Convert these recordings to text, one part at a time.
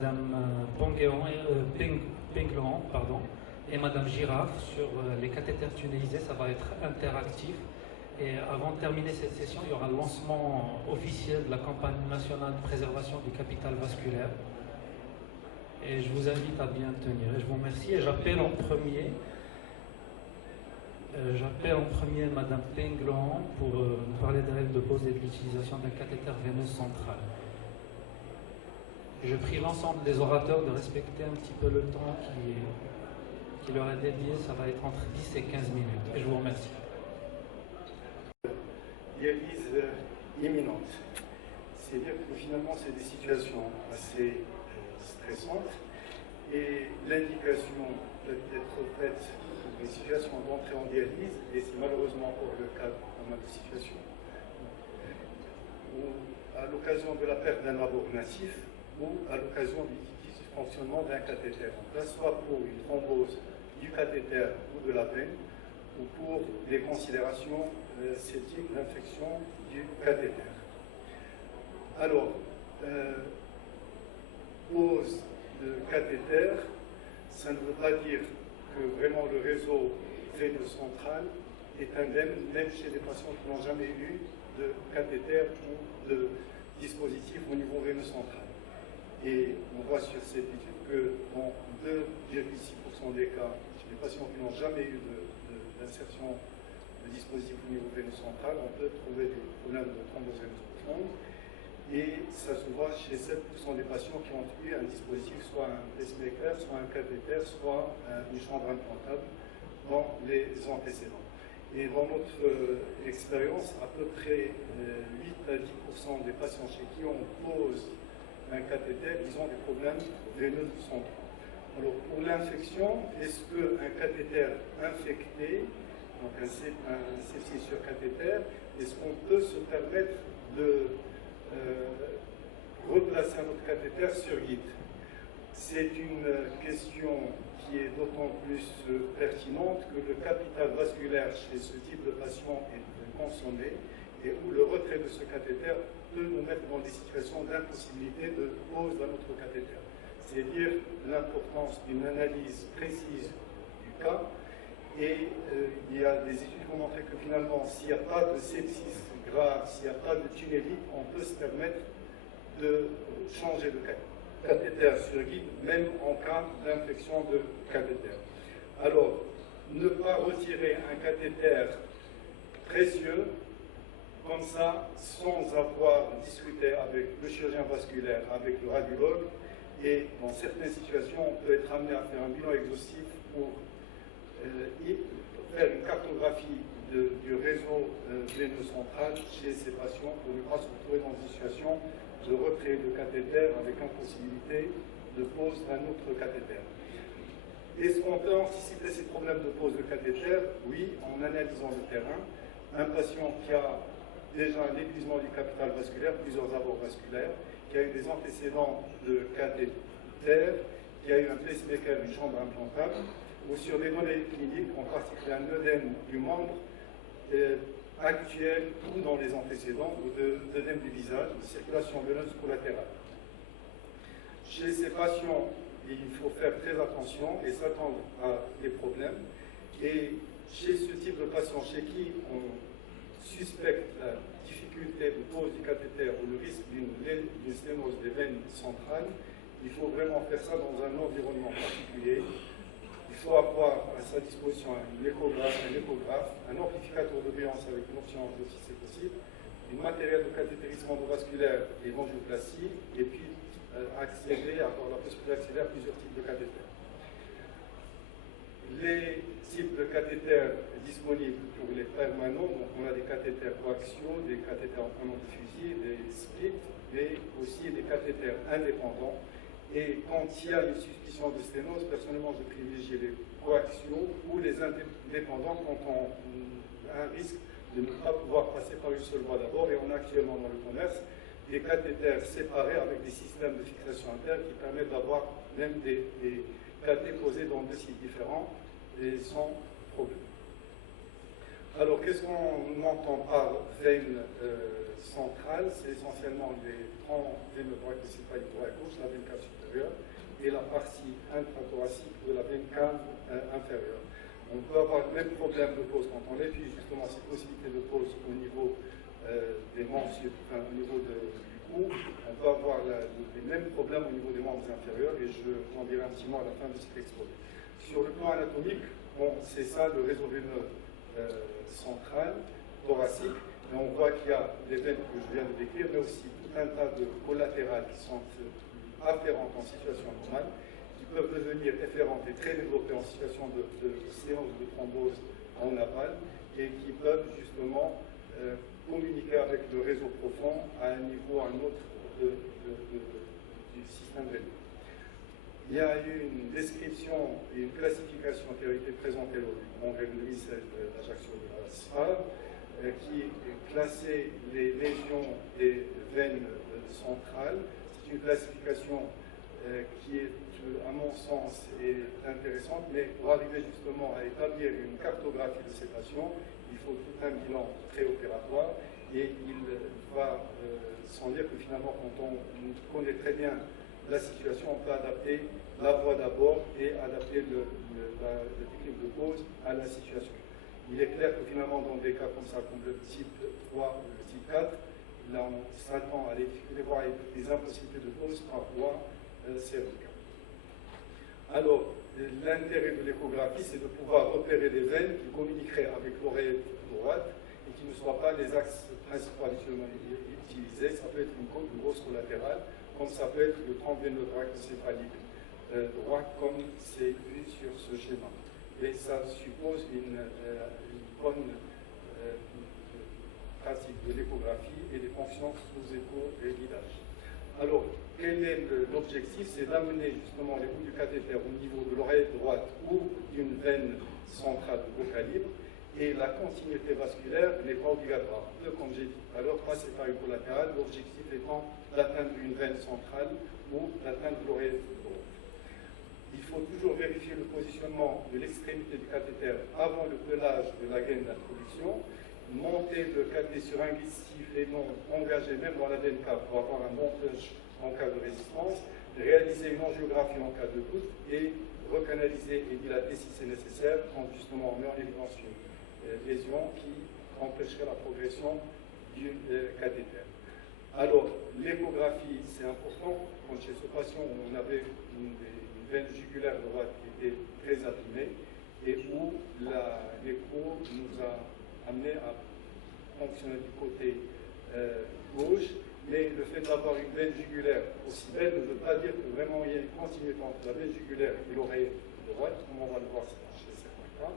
Madame Pengleon, pardon, et Madame Girard sur les cathéters tunéisés. Ça va être interactif. Et avant de terminer cette session, il y aura le lancement officiel de la campagne nationale de préservation du capital vasculaire. Et je vous invite à bien tenir. Et je vous remercie. Et j'appelle en premier Madame Pengleon pour nous parler des règles de pose et de l'utilisation d'un cathéter veineux central. Je prie l'ensemble des orateurs de respecter un petit peu le temps qui leur est dédié. Ça va être entre 10 et 15 minutes. Et je vous remercie. Dialyse imminente. C'est-à-dire que finalement, c'est des situations assez stressantes et l'indication peut être faite pour des situations d'entrée en dialyse, et c'est malheureusement pas le cas dans pas mal de situations, ou à l'occasion de la perte d'un abord massif, ou à l'occasion du dysfonctionnement d'un cathéter. Donc là, soit pour une thrombose du cathéter ou de la veine, ou pour des considérations septiques d'infection du cathéter. Alors, pose de cathéter, ça ne veut pas dire que vraiment le réseau veineux central est indemne, même chez des patients qui n'ont jamais eu de cathéter ou de dispositif au niveau veineux central. Et on voit sur cette étude que dans 2,6% des cas, chez les patients qui n'ont jamais eu d'insertion de dispositif au niveau veineux central, on peut trouver des problèmes de thrombose veineuse profonde. Et ça se voit chez 7% des patients qui ont eu un dispositif, soit un pacemaker, soit un cathéter, soit une chambre implantable dans les antécédents. Et dans notre expérience, à peu près 8 à 10% des patients chez qui on pose un cathéter, ils ont des problèmes veineux centraux. Alors pour l'infection, est-ce qu'un cathéter infecté, donc un sepsis sur cathéter, est-ce qu'on peut se permettre de replacer un autre cathéter sur guide? C'est une question qui est d'autant plus pertinente que le capital vasculaire chez ce type de patient est consommé et où le retrait de ce cathéter peut nous mettre dans des situations d'impossibilité de pose d'un autre cathéter. C'est-à-dire l'importance d'une analyse précise du cas. Et il y a des études qui ont montré que finalement, s'il n'y a pas de sepsis grave, s'il n'y a pas de tunnélite, on peut se permettre de changer de cathéter sur guide, même en cas d'infection de cathéter. Alors, ne pas retirer un cathéter précieux, comme ça, sans avoir discuté avec le chirurgien vasculaire, avec le radiologue, et dans certaines situations, on peut être amené à faire un bilan exhaustif pour faire une cartographie du réseau veineux central chez ces patients pour ne pas se retrouver dans une situation de retrait de cathéter avec impossibilité de pose d'un autre cathéter. Est-ce qu'on peut anticiper ces problèmes de pose de cathéter? Oui, en analysant le terrain. Un patient qui a déjà un épuisement du capital vasculaire, plusieurs abords vasculaires, qui a eu des antécédents de cathéter, qui a eu un pacemaker, une chambre implantable, ou sur des données cliniques, en particulier un œdème du membre actuel ou dans les antécédents, ou d'œdème du visage, de circulation veineuse collatérale. Chez ces patients, il faut faire très attention et s'attendre à des problèmes. Et chez ce type de patient, chez qui on suspecte la difficulté de pose du cathéter ou le risque d'une sténose des veines centrales, il faut vraiment faire ça dans un environnement particulier. Il faut avoir à sa disposition un échographe, un amplificateur de béance avec une option en si c'est possible, une matériel de cathétérisme endovasculaire et d'angioplastie, et puis avoir la possibilité d'accéder à plusieurs types de cathéters. Les types de cathéters disponibles pour les permanents, donc on a des cathéters coaxiaux, des cathéters en diffusés, des splits, mais aussi des cathéters indépendants. Et quand il y a une suspicion de sténose, personnellement, je privilégie les coaxiaux ou les indépendants quand on a un risque de ne pas pouvoir passer par une seule voie d'abord. Et on a actuellement dans le commerce des cathéters séparés avec des systèmes de fixation interne qui permettent d'avoir même des cathéters posés dans deux sites différents et sans problème. Alors, qu'est-ce qu'on entend par veine centrale? C'est essentiellement les troncs veineux droite et céphalique droit et gauche, la veine cave supérieure, et la partie intrathoracique de la veine cave inférieure. On peut avoir le même problème de pose quand on étudie justement cette possibilité de pose au niveau des membres, enfin, au niveau du cou. On peut avoir les mêmes problèmes au niveau des membres inférieurs, et je en dirai un petit mot à la fin de cet exposé. Sur le plan anatomique, bon, c'est ça le réseau veineux central, thoracique, et on voit qu'il y a des veines que je viens de décrire, mais aussi tout un tas de collatérales qui sont afférentes en situation normale, qui peuvent devenir efférentes et très développées en situation de séance de thrombose en aval, et qui peuvent justement communiquer avec le réseau profond à un niveau ou à un autre du système veineux. Il y a eu une description et une classification qui a été présentée lors du congrès de 2016 d'Ajaccio de la SFAB, qui classait les lésions des veines centrales. C'est une classification qui est, à mon sens, est intéressante, mais pour arriver justement à établir une cartographie de ces patients, il faut tout un bilan préopératoire, et il va sans dire que finalement, quand on connaît très bien la situation, on peut adapter la voie d'abord et adapter la technique de pose à la situation. Il est clair que finalement, dans des cas comme ça, comme le type 3 ou le type 4, là on s'attend à des difficultés, voire des impossibilités de pose par voie cervicale. Alors, l'intérêt de l'échographie, c'est de pouvoir repérer des veines qui communiqueraient avec l'oreille droite et qui ne soient pas les axes principaux habituellement utilisés. Ça peut être une grosse collatérale, comme ça peut être le tronc veineux brachiocéphalique droit, comme c'est vu sur ce schéma. Et ça suppose une bonne pratique de l'échographie et des fonctions sous écho et guidage. Alors, quel est l'objectif? C'est d'amener justement les bouts du cathéter au niveau de l'oreille droite ou d'une veine centrale de gros calibre, et la continuité vasculaire n'est pas obligatoire. Un peu comme j'ai dit tout à l'heure, passer par une collatérale, l'objectif étant d'atteindre une veine centrale ou d'atteindre l'oreille droite. Il faut toujours vérifier le positionnement de l'extrémité du cathéter avant le pelage de la gaine d'introduction, monter le cathé sur un glycif et non engagé même dans la veine cave pour avoir un bon flush en cas de résistance, réaliser une angiographie en cas de doute et recanaliser et dilater si c'est nécessaire quand justement on met en évidence une lésion qui empêcherait la progression du cathéter. Alors, l'échographie, c'est important. Quand chez ce patient, on avait une veine jugulaire droite qui était très abîmée et où l'écho nous a amené à fonctionner du côté gauche, mais le fait d'avoir une veine jugulaire aussi belle ne veut pas dire que vraiment il y a une continuité entre la veine jugulaire et l'oreille droite, comme on va le voir chez certains cas.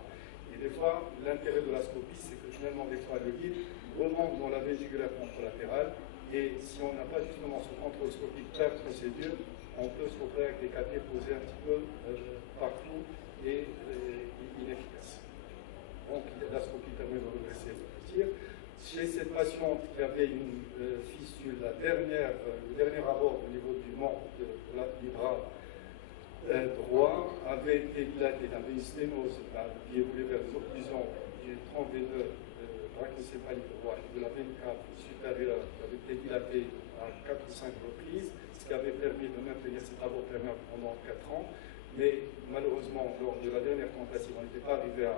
Et des fois, l'intérêt de la scopie, c'est que finalement, des fois, le guide remonte dans la veine jugulaire contralatérale, et si on n'a pas justement ce contrôle scopique par procédure, on peut se retrouver avec des cathés posés un petit peu partout et inefficaces. Donc, la scopie permet de redresser et de retirer. Chez cette patiente qui avait une fistule, le dernier abord au niveau du membre du bras droit avait été dilaté, il avait une sténose qui évoluait vers les occlusions du tronc veineux brachiocéphalique droit et de la veine cave supérieure qui avait été dilatée à 4 ou 5 reprises, ce qui avait permis de maintenir cet abord perméable pendant 4 ans. Mais malheureusement, lors de la dernière tentative, on n'était pas arrivé à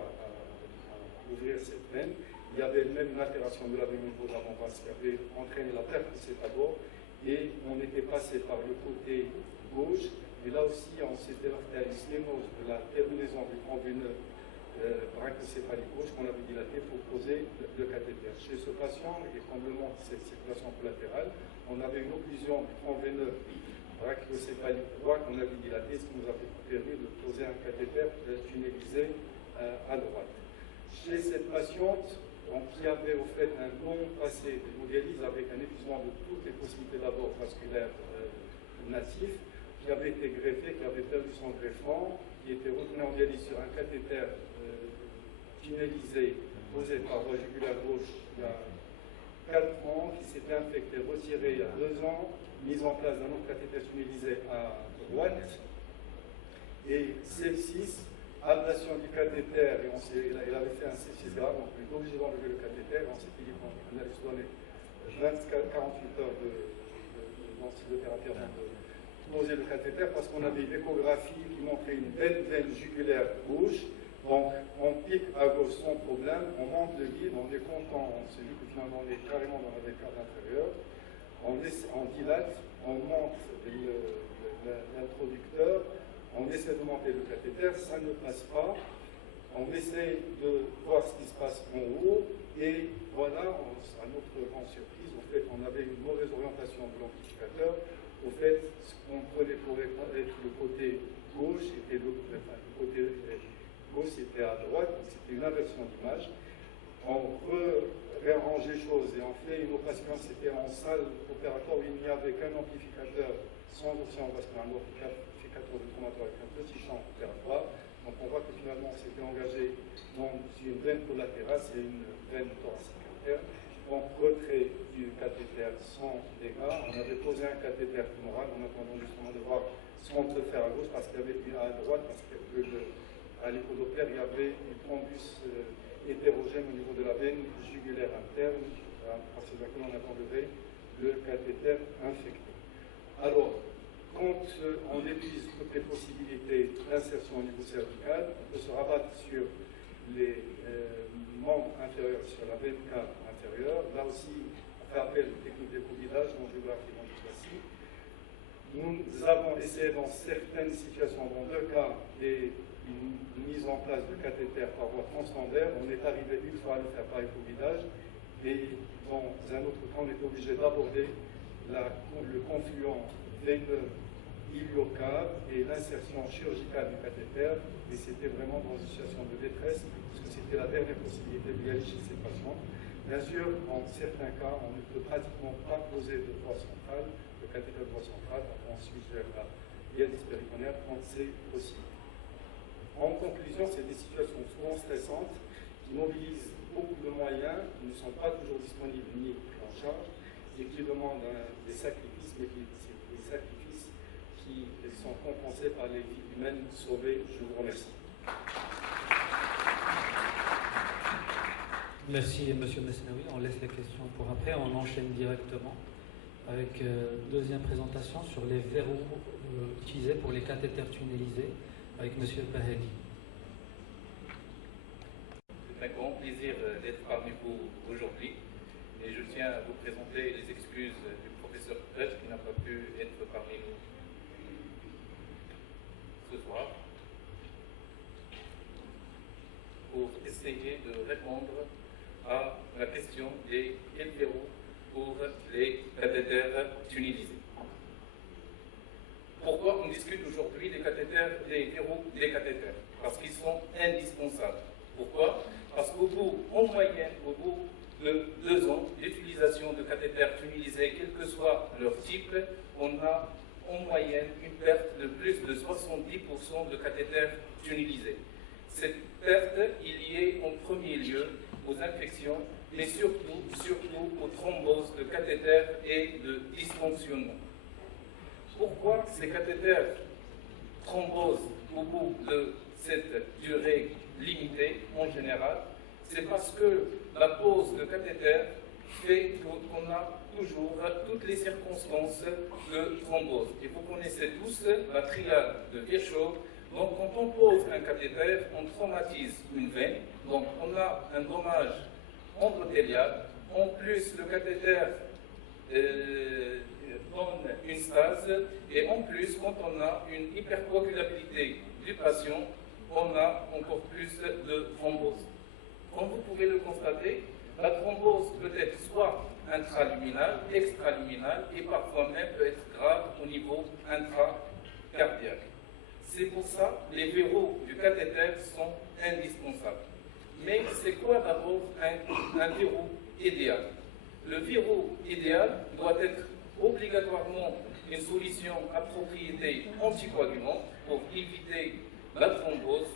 ouvrir cette veine. Il y avait même une altération de la veine au niveau de l'avant-bras qui avait entraîné la perte de cet abord, et on était passé par le côté gauche. Et là aussi, on s'était heurté à une sténose de la terminaison du tronc veineux brachiocéphalique gauche qu'on avait dilaté pour poser le cathéter. Chez ce patient, et comme le montre cette circulation collatérale, on avait une occlusion du tronc veineux brachiocéphalique droit qu'on avait dilaté, ce qui nous a permis de poser un cathéter tunnelisé à droite. Chez cette patiente, qui avait au fait un long passé d'hémodialyse avec un épuisement de toutes les possibilités d'abord vasculaires natifs, qui avait été greffé, qui avait perdu son greffement, qui était retourné en dialyse sur un cathéter tunnelisé posé par voie jugulaire gauche il y a 4 ans, qui s'était infecté, retiré il y a 2 ans, mise en place d'un autre cathéter tunnelisé à droite, et sepsis ablation du cathéter, et il avait fait un sepsis grave, donc on est obligé d'enlever le cathéter, on s'était dit qu'on allait se donner 48 heures d'antibiothérapie avant de poser le cathéter, parce qu'on avait une échographie qui montrait une belle veine jugulaire gauche, donc on pique à gauche sans problème, on monte le vide, on est content, on se dit que finalement on est carrément dans la veine cave intérieure, on dilate, on monte l'introducteur, on essaie de monter le cathéter, ça ne passe pas, on essaie de voir ce qui se passe en haut, et voilà, à notre grande surprise, au fait, on avait une mauvaise orientation de l'amplificateur, au fait, ce qu'on prenait pour être le côté gauche, était le côté gauche était à droite, donc c'était une inversion d'image. On réarrange les choses et on fait une opération, c'était en salle opératoire où il n'y avait qu'un amplificateur sans option vasculaire, un amplificateur de traumatoire avec un petit champ opératoire. Donc on voit que finalement on s'était engagé dans une veine collatérale, c'est une veine thoracique interne. Donc retrait du cathéter sans dégâts. On avait posé un cathéter tumoral en attendant justement de voir ce qu'on peut faire à gauche parce qu'il y avait à droite, parce que à l'écho-doppler, il y avait une thrombus hétérogène au niveau de la veine jugulaire interne, parce que on a enlevé le cathéter infecté. Alors, quand on épuise toutes les possibilités d'insertion au niveau cervical, on peut se rabattre sur les membres inférieurs, sur la veine cave intérieure. Là aussi, on fait appel aux techniques de covidage, angiographie classique. Nous avons essayé dans certaines situations, dans deux cas, une mise en place de cathéter par voie transcendaire. On est arrivé une fois à le faire par écovidage, et dans un autre cas, on est obligé d'aborder le confluent veineux iliocave et l'insertion chirurgicale du cathéter, et c'était vraiment dans une situation de détresse, parce que c'était la dernière possibilité d'y aller chez ces patients. Bien sûr, en certains cas, on ne peut pratiquement pas poser de voie centrale, le cathéter de voie centrale, ensuite vers la dialyse péritonéale quand c'est possible. En conclusion, c'est des situations souvent stressantes qui mobilisent beaucoup de moyens qui ne sont pas toujours disponibles ni pris en charge et qui demandent des sacrifices, mais c'est des sacrifices qui sont compensés par les vies humaines sauvées. Je vous remercie. Merci M. Mesnaoui. On laisse les questions pour après. On enchaîne directement avec deuxième présentation sur les verrous utilisés pour les cathéters tunnelisés avec M. Baheli. C'est un grand plaisir d'être parmi vous aujourd'hui et je tiens à vous présenter les excuses du professeur Prech qui n'a pas pu être parmi nous ce soir pour essayer de répondre à la question des quels verrous pour les cathéters tunnelisés. Pourquoi on discute aujourd'hui des verrous des cathéters? Parce qu'ils sont indispensables. Pourquoi? Parce qu'au bout, en moyenne, au bout de 2 ans d'utilisation de cathéters tunnelisés, quel que soit leur type, on a en moyenne une perte de plus de 70% de cathéters tunnelisés. Cette perte est liée en premier lieu aux infections, mais surtout aux thromboses de cathéters et de dysfonctionnement. Pourquoi ces cathéters thrombosent au bout de cette durée limitée en général? C'est parce que la pose de cathéter fait qu'on a toujours toutes les circonstances de thrombose. Et vous connaissez tous la triade de Virchow. Donc quand on pose un cathéter, on traumatise une veine, donc on a un dommage endothélial. En plus, le cathéter donne une stase, et en plus, quand on a une hypercoagulabilité du patient, on a encore plus de thrombose. Comme vous pouvez le constater, la thrombose peut être soit intraluminale, extraluminale, et parfois même peut être grave au niveau intracardiaque. C'est pour ça que les verrous du cathéter sont indispensables. Mais c'est quoi d'abord un verrou idéal? Le verrou idéal doit être obligatoirement une solution à propriété anticoagulante pour éviter la thrombose,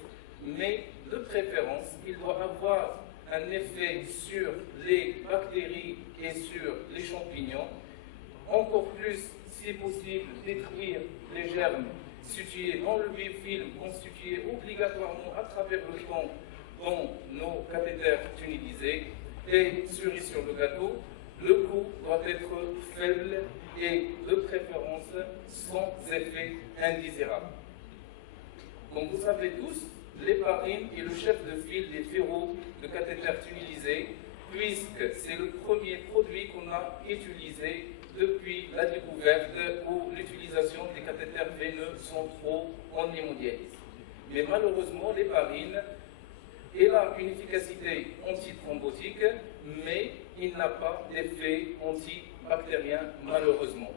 mais de préférence, il doit avoir un effet sur les bactéries et sur les champignons, encore plus, si possible, détruire les germes situé dans le biofilm, constitué obligatoirement à travers le temps dans nos cathéters tunnidisés. Et cerise sur le gâteau, le coût doit être faible et de préférence sans effet indésirable. Comme vous savez tous, l'héparine est le chef de file des ferrots de cathéters tunnidisés, puisque c'est le premier produit qu'on a utilisé depuis la découverte où l'utilisation des cathéters veineux centraux en hémodialyse. Mais malheureusement, l'héparine a une efficacité antithrombotique, mais il n'a pas d'effet antibactérien, malheureusement.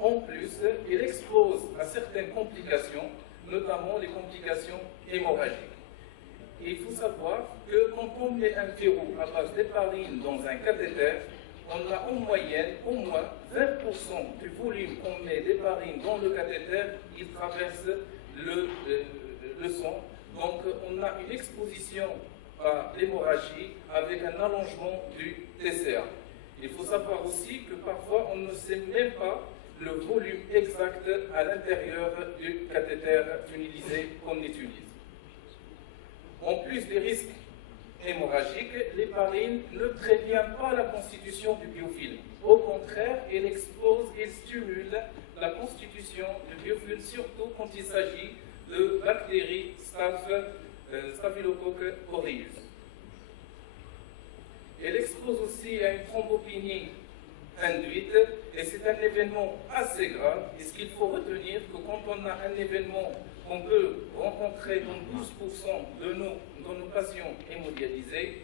En plus, il expose à certaines complications, notamment les complications hémorragiques. Et il faut savoir que quand on met un verrou à base d'héparine dans un cathéter, on a en moyenne au moins 20% du volume qu'on met d'héparine dans le cathéter, il traverse le sang. Donc on a une exposition à l'hémorragie avec un allongement du TCA. Il faut savoir aussi que parfois on ne sait même pas le volume exact à l'intérieur du cathéter tunnidisé qu'on utilise. En plus des risques hémorragiques, l'héparine ne prévient pas la constitution du biofilm. Au contraire, elle expose et stimule la constitution du biofilm, surtout quand il s'agit de bactéries Staphylococcus aureus. Elle expose aussi à une thrombopénie induite, et c'est un événement assez grave. Et ce qu'il faut retenir, que quand on a un événement qu'on peut rencontrer dans 12% de nos patients hémodialysés,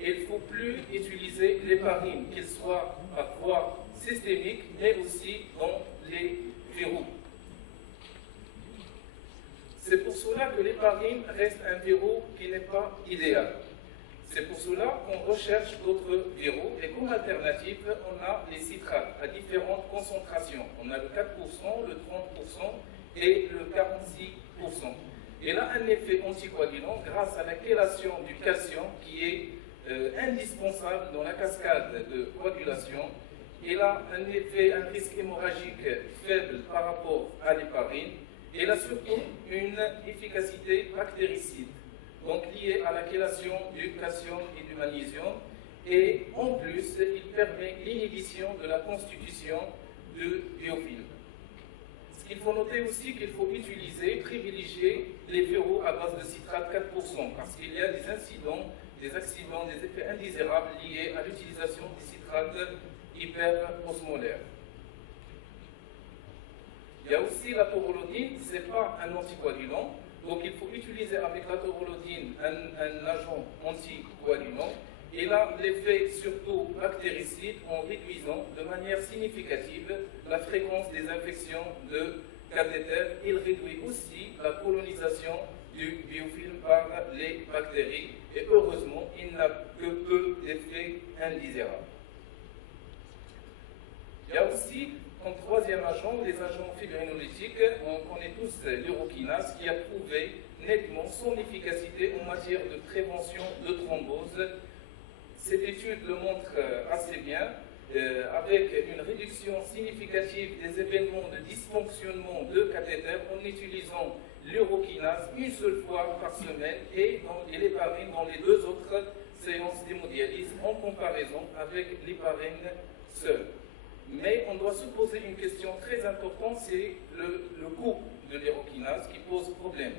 il ne faut plus utiliser l'héparine, qu'il soit à voie systémique, mais aussi dans les verrous. C'est pour cela que l'héparine reste un verrou qui n'est pas idéal. C'est pour cela qu'on recherche d'autres verrous, et comme alternative, on a les citrates à différentes concentrations. On a le 4%, le 30% et le 46%. Il a un effet anticoagulant grâce à la chélation du calcium qui est indispensable dans la cascade de coagulation. Il a un risque hémorragique faible par rapport à l'héparine. Il a surtout une efficacité bactéricide, donc liée à la chélation du calcium et du magnésium. Et en plus, il permet l'inhibition de la constitution de biofilm. Ce qu'il faut noter aussi qu'il faut privilégier les verrous à base de citrate 4%, parce qu'il y a des incidents, des accidents, des effets indésirables liés à l'utilisation des citrates hyperosmolaires. Il y a aussi la taurolodine, ce n'est pas un anticoagulant, donc il faut utiliser avec la taurolodine un agent anticoagulant. Il a l'effet surtout bactéricide en réduisant de manière significative la fréquence des infections de cathéter. Il réduit aussi la colonisation du biofilm par les bactéries et heureusement il n'a que peu d'effets indésirables. Il y a aussi comme troisième agent, les agents fibrinolytiques. On connaît tous l'urokinase qui a prouvé nettement son efficacité en matière de prévention de thrombose. Cette étude le montre assez bien, avec une réduction significative des événements de dysfonctionnement de cathéter en utilisant l'urokinase une seule fois par semaine et l'héparine dans les 2 autres séances d'hémodialyse en comparaison avec l'héparine seule. Mais on doit se poser une question très importante, c'est le coût de l'urokinase qui pose problème.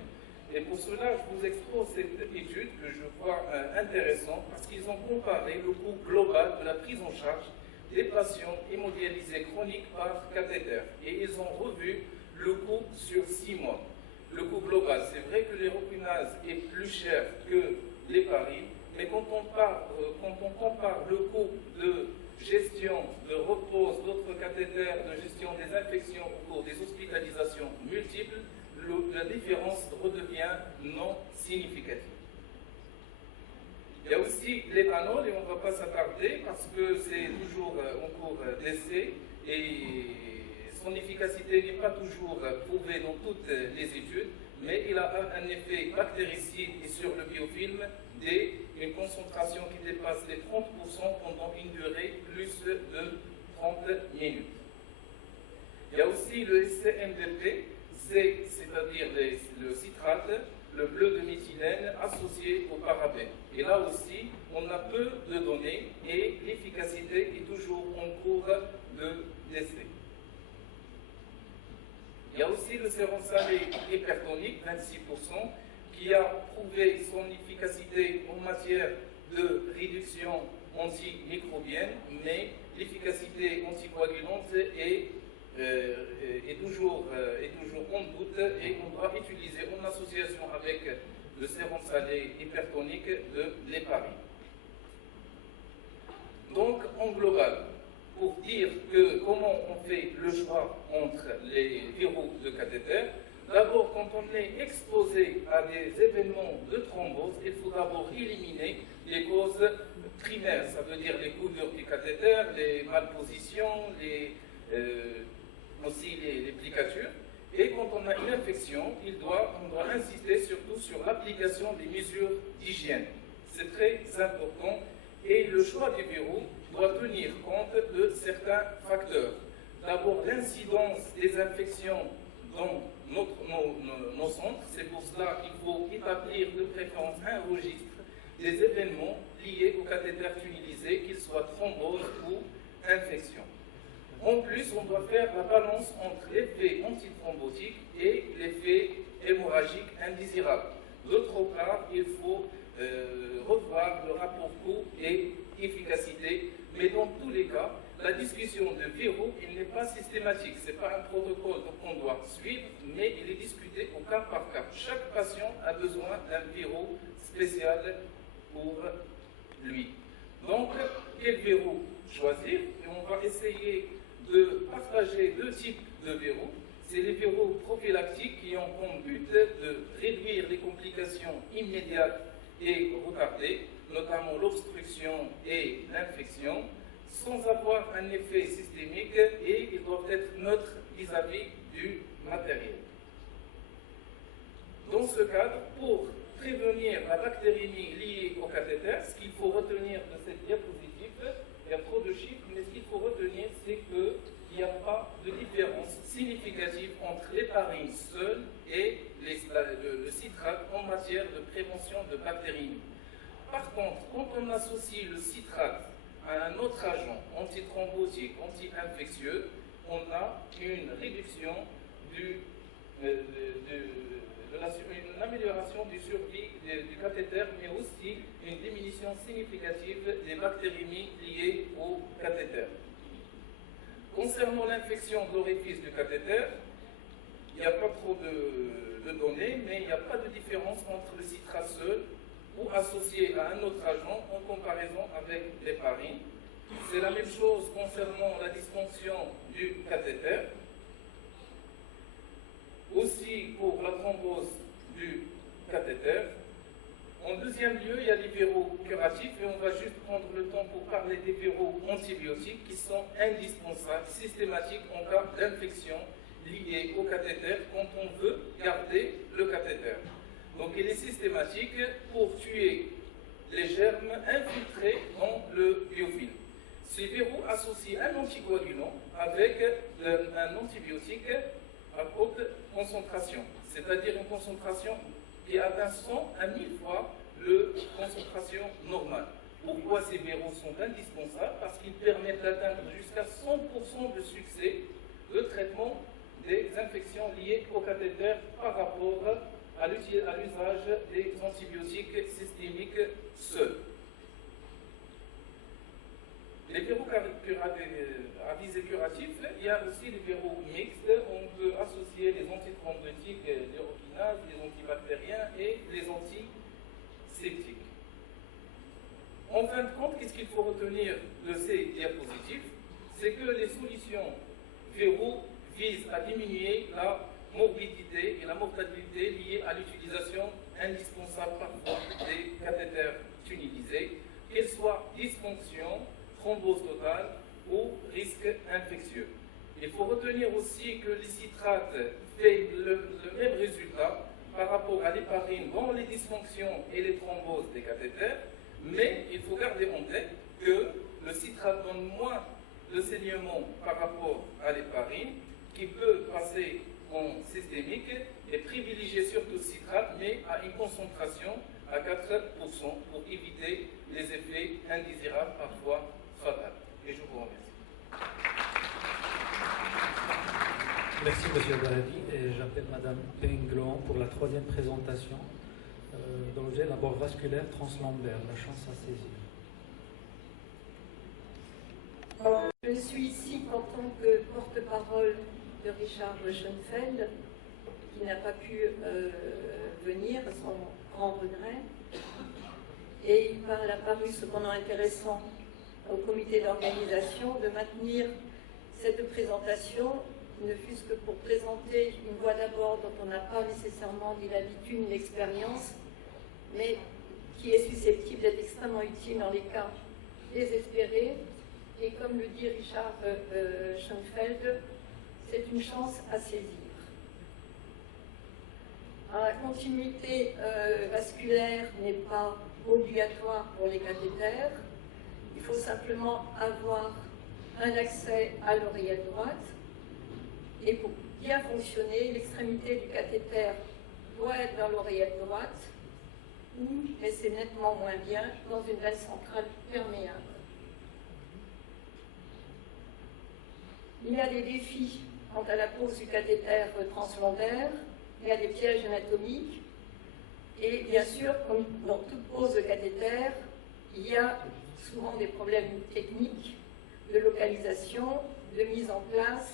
Et pour cela, je vous expose cette étude que je vois intéressante parce qu'ils ont comparé le coût global de la prise en charge des patients hémodialysés chroniques par cathéter. Et ils ont revu le coût sur 6 mois. Le coût global, c'est vrai que l'urokinase est plus cher que l'héparine, mais quand on compare le coût de gestion, de repos, d'autres cathéters, de gestion des infections au cours des hospitalisations multiples, la différence redevient non significative. Il y a aussi l'éthanol, et on ne va pas s'attarder parce que c'est toujours en cours d'essai et son efficacité n'est pas toujours prouvée dans toutes les études, mais il a un effet bactéricide et sur le biofilm dès une concentration qui dépasse les 30% pendant une durée plus de 30 minutes. Il y a aussi le SCMVP, c'est-à-dire le citrate, le bleu de méthylène associé au parabène. Et là aussi, on a peu de données et l'efficacité est toujours en cours de d'essai. Il y a aussi le sérum salé hypertonique, 26%, qui a prouvé son efficacité en matière de réduction antimicrobienne, mais l'efficacité anticoagulante est toujours en doute et on doit utiliser en association avec le sérum salé hypertonique de l'héparine. Donc, en global, pour dire que comment on fait le choix entre les verrous de cathéter, d'abord, quand on est exposé à des événements de thrombose, il faut d'abord éliminer les causes primaires, ça veut dire les coulures du cathéter, les malpositions, aussi les plicatures. Et quand on a une infection, on doit insister surtout sur l'application des mesures d'hygiène. C'est très important. Et le choix du verrou doit tenir compte de certains facteurs. D'abord, l'incidence des infections dans nos centres. C'est pour cela qu'il faut établir de préférence un registre des événements liés au cathéter tunnelisé, qu'ils soient thrombose ou infection. En plus, on doit faire la balance entre l'effet antithrombotique et l'effet hémorragique indésirable. D'autre part, il faut revoir le rapport coût et efficacité, mais dans tous les cas, la discussion de verrou, il n'est pas systématique, ce n'est pas un protocole qu'on doit suivre, mais il est discuté au cas par cas. Chaque patient a besoin d'un verrou spécial pour lui. Donc, quel verrou choisir? Et on va essayer de partager deux types de verrous. C'est les verrous prophylactiques qui ont comme but de réduire les complications immédiates et retardées, notamment l'obstruction et l'infection, sans avoir un effet systémique, et ils doivent être neutres vis-à-vis du matériel. Dans ce cadre, pour prévenir la bactériémie liée au cathéter, ce qu'il faut retenir de cette diapositive, il y a trop de chiffres, mais ce qu'il faut retenir, c'est qu'il n'y a pas de différence significative entre l'héparine seule et le citrate en matière de prévention de bactériémie. Par contre, quand on associe le citrate à un autre agent antithrombotique, anti-infectieux, on a une réduction une amélioration du survie du cathéter, mais aussi une diminution significative des bactériémies liées au cathéter. Concernant l'infection de l'orifice du cathéter, il n'y a pas trop de données, mais il n'y a pas de différence entre le citrate seul ou associé à un autre agent en comparaison avec l'héparine. C'est la même chose concernant la dysfonction du cathéter. Aussi pour la thrombose du cathéter. En deuxième lieu, il y a les verrous curatifs, et on va juste prendre le temps pour parler des verrous antibiotiques qui sont indispensables, systématiques en cas d'infection liée au cathéter quand on veut garder le cathéter. Donc il est systématique pour tuer les germes infiltrés dans le biofilm. Ces verrous associent un anticoagulant avec un antibiotique à haute concentration, c'est-à-dire une concentration qui atteint 100 à 1000 fois la concentration normale. Pourquoi ces verrous sont indispensables? Parce qu'ils permettent d'atteindre jusqu'à 100% de succès de traitement des infections liées au cathéter par rapport à l'usage des antibiotiques systémiques seuls. Les verrous à visée curative, il y a aussi les verrous mixtes. On peut associer les antithrombotiques, les uroquinases, les antibactériens et les antiseptiques. En fin de compte, qu'est-ce qu'il faut retenir de ces diapositives? C'est que les solutions verrous visent à diminuer la morbidité et la mortalité liées à l'utilisation indispensable parfois des cathéters tunnelisés, qu'elles soient dysfonction, thrombose totale ou risque infectieux. Il faut retenir aussi que les citrates fait le même résultat par rapport à l'héparine dans les dysfonctions et les thromboses des cathéters, mais il faut garder en tête que le citrate donne moins de saignement par rapport à l'héparine, qui peut passer en systémique et privilégier surtout le citrate, mais à une concentration à 4% pour éviter les effets indésirables, parfois fatals. Et je vous remercie. Merci Monsieur Baradi et j'appelle Madame Pengloan pour la troisième présentation d'objet l'abord vasculaire translombaire, la chance à saisir. Je suis ici en tant que porte-parole de Richard Schoenfeld, qui n'a pas pu venir à son grand regret. Et il a paru cependant intéressant au comité d'organisation de maintenir cette présentation, ne fût-ce que pour présenter une voie d'abord dont on n'a pas nécessairement ni l'habitude ni l'expérience, mais qui est susceptible d'être extrêmement utile dans les cas désespérés. Et comme le dit Richard Schoenfeld, c'est une chance à saisir. Alors, la continuité vasculaire n'est pas obligatoire pour les cathéters. Il faut simplement avoir un accès à l'oreillette droite. Et pour bien fonctionner, l'extrémité du cathéter doit être dans l'oreillette droite ou, et c'est nettement moins bien, dans une veine centrale perméable. Il y a des défis quant à la pose du cathéter translombaire, il y a des pièges anatomiques, et bien sûr, comme dans toute pose de cathéter, il y a souvent des problèmes techniques de localisation, de mise en place,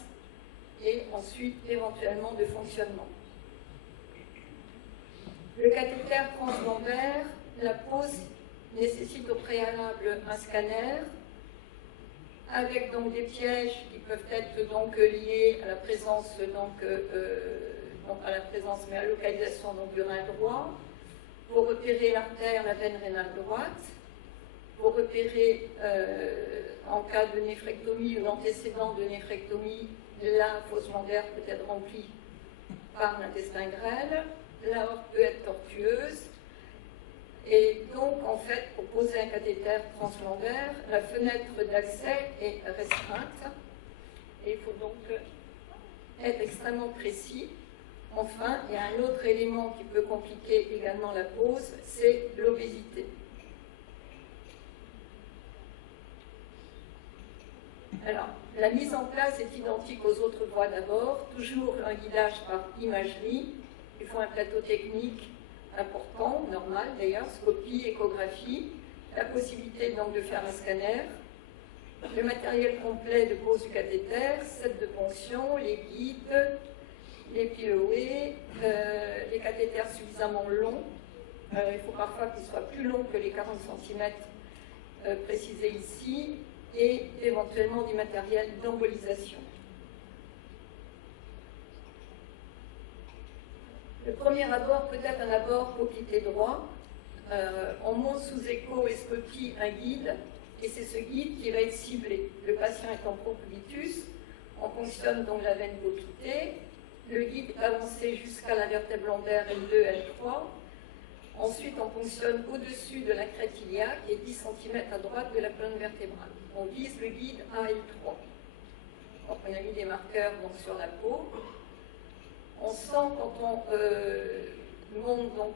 et ensuite éventuellement de fonctionnement. Le cathéter translombaire, la pose nécessite au préalable un scanner, avec donc des pièges qui peuvent être donc liés à la présence mais à la localisation donc, du rein droit, pour repérer l'artère, la veine rénale droite, pour repérer en cas de néphrectomie ou d'antécédent de néphrectomie, la fosse lombaire peut être remplie par l'intestin grêle, l'aorte peut être tortueuse. Et donc, en fait, pour poser un cathéter translombaire, la fenêtre d'accès est restreinte. Et il faut donc être extrêmement précis. Enfin, il y a un autre élément qui peut compliquer également la pose, c'est l'obésité. Alors, la mise en place est identique aux autres voies d'abord. Toujours un guidage par imagerie. Il faut un plateau technique important, normal d'ailleurs, scopie, échographie, la possibilité donc de faire un scanner, le matériel complet de pose du cathéter, set de ponction, les guides, les pilowés, les cathéters suffisamment longs. Il faut parfois qu'ils soient plus longs que les 40 cm précisés ici, et éventuellement du matériel d'embolisation. Le premier abord peut être un abord au pied droit. On monte sous écho et scopie un guide, et c'est ce guide qui va être ciblé. Le patient est en procubitus, on fonctionne donc la veine poquitée, le guide est avancé jusqu'à la vertèbre lombaire L2, L3. Ensuite, on fonctionne au-dessus de la crête iliaque et 10 cm à droite de la colonne vertébrale. On vise le guide à L3. Donc, on a mis des marqueurs donc, sur la peau. On sent quand on monte, donc,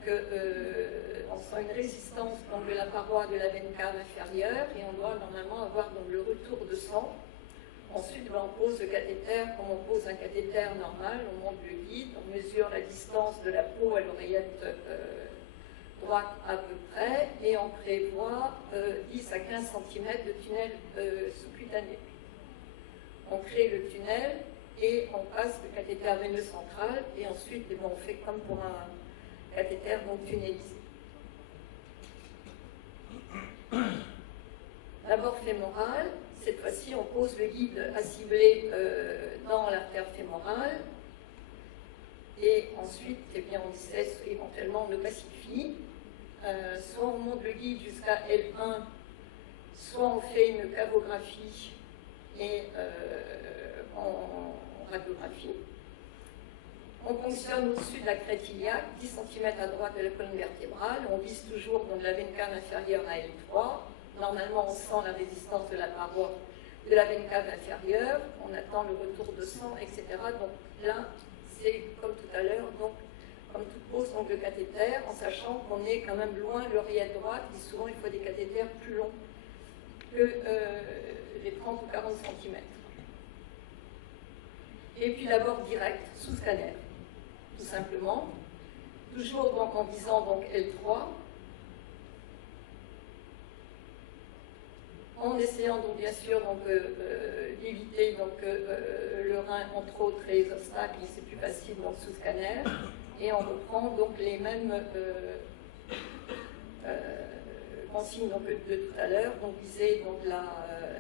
on sent une résistance donc, de la paroi de la veine cave inférieure et on doit normalement avoir donc, le retour de sang. Ensuite, on pose le cathéter comme on pose un cathéter normal. On monte le guide, on mesure la distance de la peau à l'oreillette droite à peu près et on prévoit 10 à 15 cm de tunnel sous-cutané. On crée le tunnel et on passe le cathéter veineux central et ensuite on fait comme pour un cathéter donc tunnélisé. D'abord fémoral, cette fois-ci on pose le guide à cibler dans l'artère fémorale et ensuite eh bien, on cesse éventuellement on le pacifie. Soit on monte le guide jusqu'à L1, soit on fait une cavographie et en radiographie. On fonctionne au-dessus de la crête iliaque, 10 cm à droite de la colonne vertébrale. On vise toujours donc, la veine cave inférieure à L3. Normalement, on sent la résistance de la paroi de la veine cave inférieure. On attend le retour de sang, etc. Donc là, c'est comme tout à l'heure, donc comme toute pose donc, de cathéter, en sachant qu'on est quand même loin de l'oreillette droite, et souvent il faut des cathéters plus longs que les 30 ou 40 cm. Et puis d'abord direct, sous scanner, tout simplement. Toujours donc, en visant donc, L3, en essayant donc bien sûr d'éviter le rein entre autres et les obstacles, c'est plus facile donc sous scanner, et on reprend donc les mêmes consignes donc, de tout à l'heure, donc viser donc la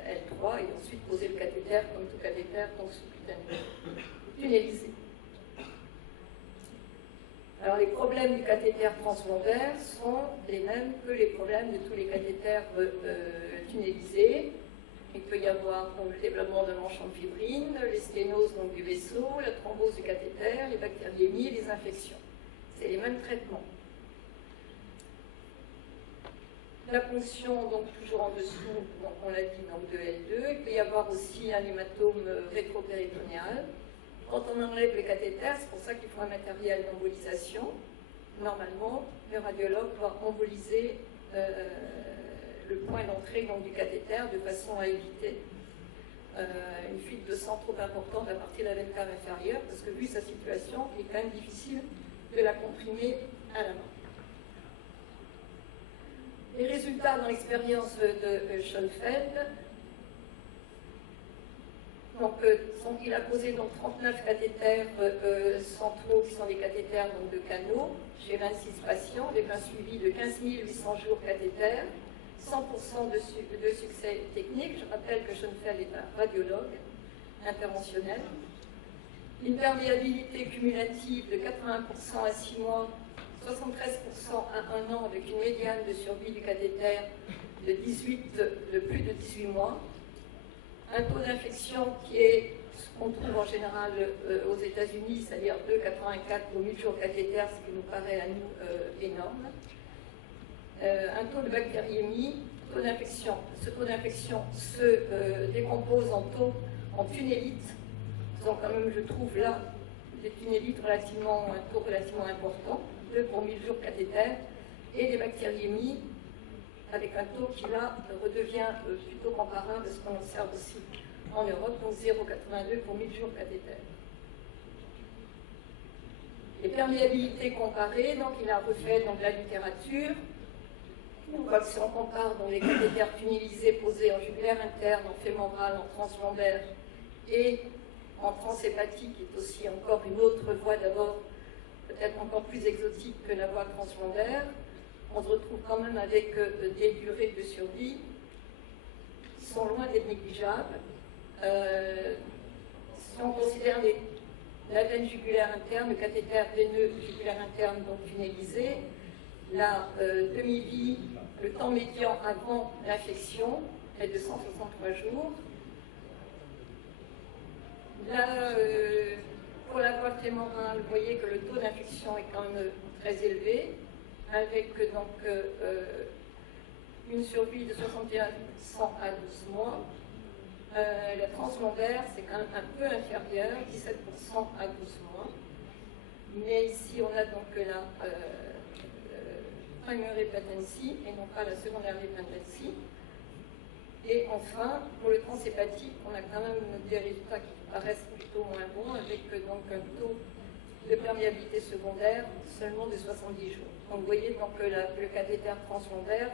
L3 et ensuite poser le cathéter comme tout cathéter donc sous-cutané, tunnélisé. Alors les problèmes du cathéter transfrontaire sont les mêmes que les problèmes de tous les cathéters tunnélisés. Il peut y avoir donc, le développement d'un enchaînement de fibrine, les sténoses donc, du vaisseau, la thrombose du cathéter, les bactériémies et les infections. C'est les mêmes traitements. La ponction, donc toujours en dessous, donc, on l'a dit, donc, de L2. Il peut y avoir aussi un hématome rétropéritonéal. Quand on enlève le cathéter, c'est pour ça qu'il faut un matériel d'embolisation. Normalement, le radiologue doit emboliser le point d'entrée du cathéter de façon à éviter une fuite de sang trop importante à partir de la veine cave inférieure, parce que vu sa situation, il est quand même difficile de la comprimer à la main. Les résultats dans l'expérience de Schoenfeld. Donc, il a posé donc, 39 cathéters centraux qui sont des cathéters donc, de canaux chez 26 patients avec un suivi de 15 800 jours cathéter, 100% de succès technique. Je rappelle que Schoenfeld est un radiologue interventionnel. Une perméabilité cumulative de 80% à 6 mois, 73% à 1 an avec une médiane de survie du cathéter de plus de 18 mois. Un taux d'infection qui est ce qu'on trouve en général aux États-Unis, c'est-à-dire 2,84 pour 1000 jours cathéter, ce qui nous paraît à nous énorme. Un taux de bactériémie, taux d'infection. Ce taux d'infection se décompose en tunnélite. Donc quand même, je trouve là des tunnélites un taux relativement important, 2 pour 1000 jours cathéter, et des bactériémies avec un taux qui là redevient plutôt comparable à ce qu'on observe aussi en Europe, donc 0,82 pour 1000 jours cathéter. Les perméabilités comparées, donc il a refait donc, la littérature. On voit que si on compare donc, les cathéters tunnélisés posés en jugulaire interne, en fémoral, en translombaire et en transhépatique, qui est aussi encore une autre voie d'abord, peut-être encore plus exotique que la voie translombaire, on se retrouve quand même avec des durées de survie qui sont loin d'être négligeables. Si on considère la veine jugulaire interne, le cathéter veineux jugulaire interne donc tunnélisé, la demi-vie, le temps médian avant l'infection est de 163 jours. Là, pour la voie fémorale, vous voyez que le taux d'infection est quand même très élevé, avec donc une survie de 61% à 12 mois. La translombaire, c'est quand même un peu inférieur, 17% à 12 mois. Mais ici, on a donc la primary patency et non pas la secondary patency. Et enfin, pour le transhépatique, on a quand même des résultats qui paraissent plutôt moins bons, avec donc un taux de perméabilité secondaire seulement de 70 jours. Donc vous voyez donc, que le cathéter translombaire,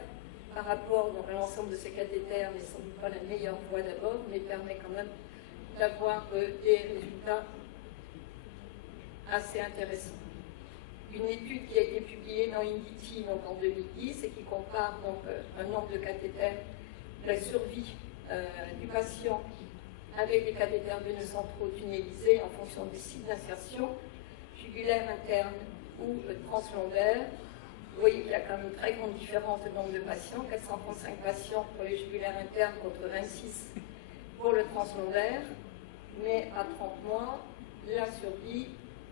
par rapport donc, à l'ensemble de ces cathéters, n'est sans doute pas la meilleure voie d'abord, mais permet quand même d'avoir des résultats assez intéressants. Une étude qui a été publiée dans Inditi donc, en 2010 et qui compare donc, un nombre de cathéters, la survie du patient avec les cathéters veineux centraux tunnélisés en fonction du site d'insertion, jugulaire interne ou translombaire. Vous voyez qu'il y a quand même une très grande différence de nombre de patients, 435 patients pour les jugulaires internes contre 26 pour le translombaire, mais à 30 mois, la survie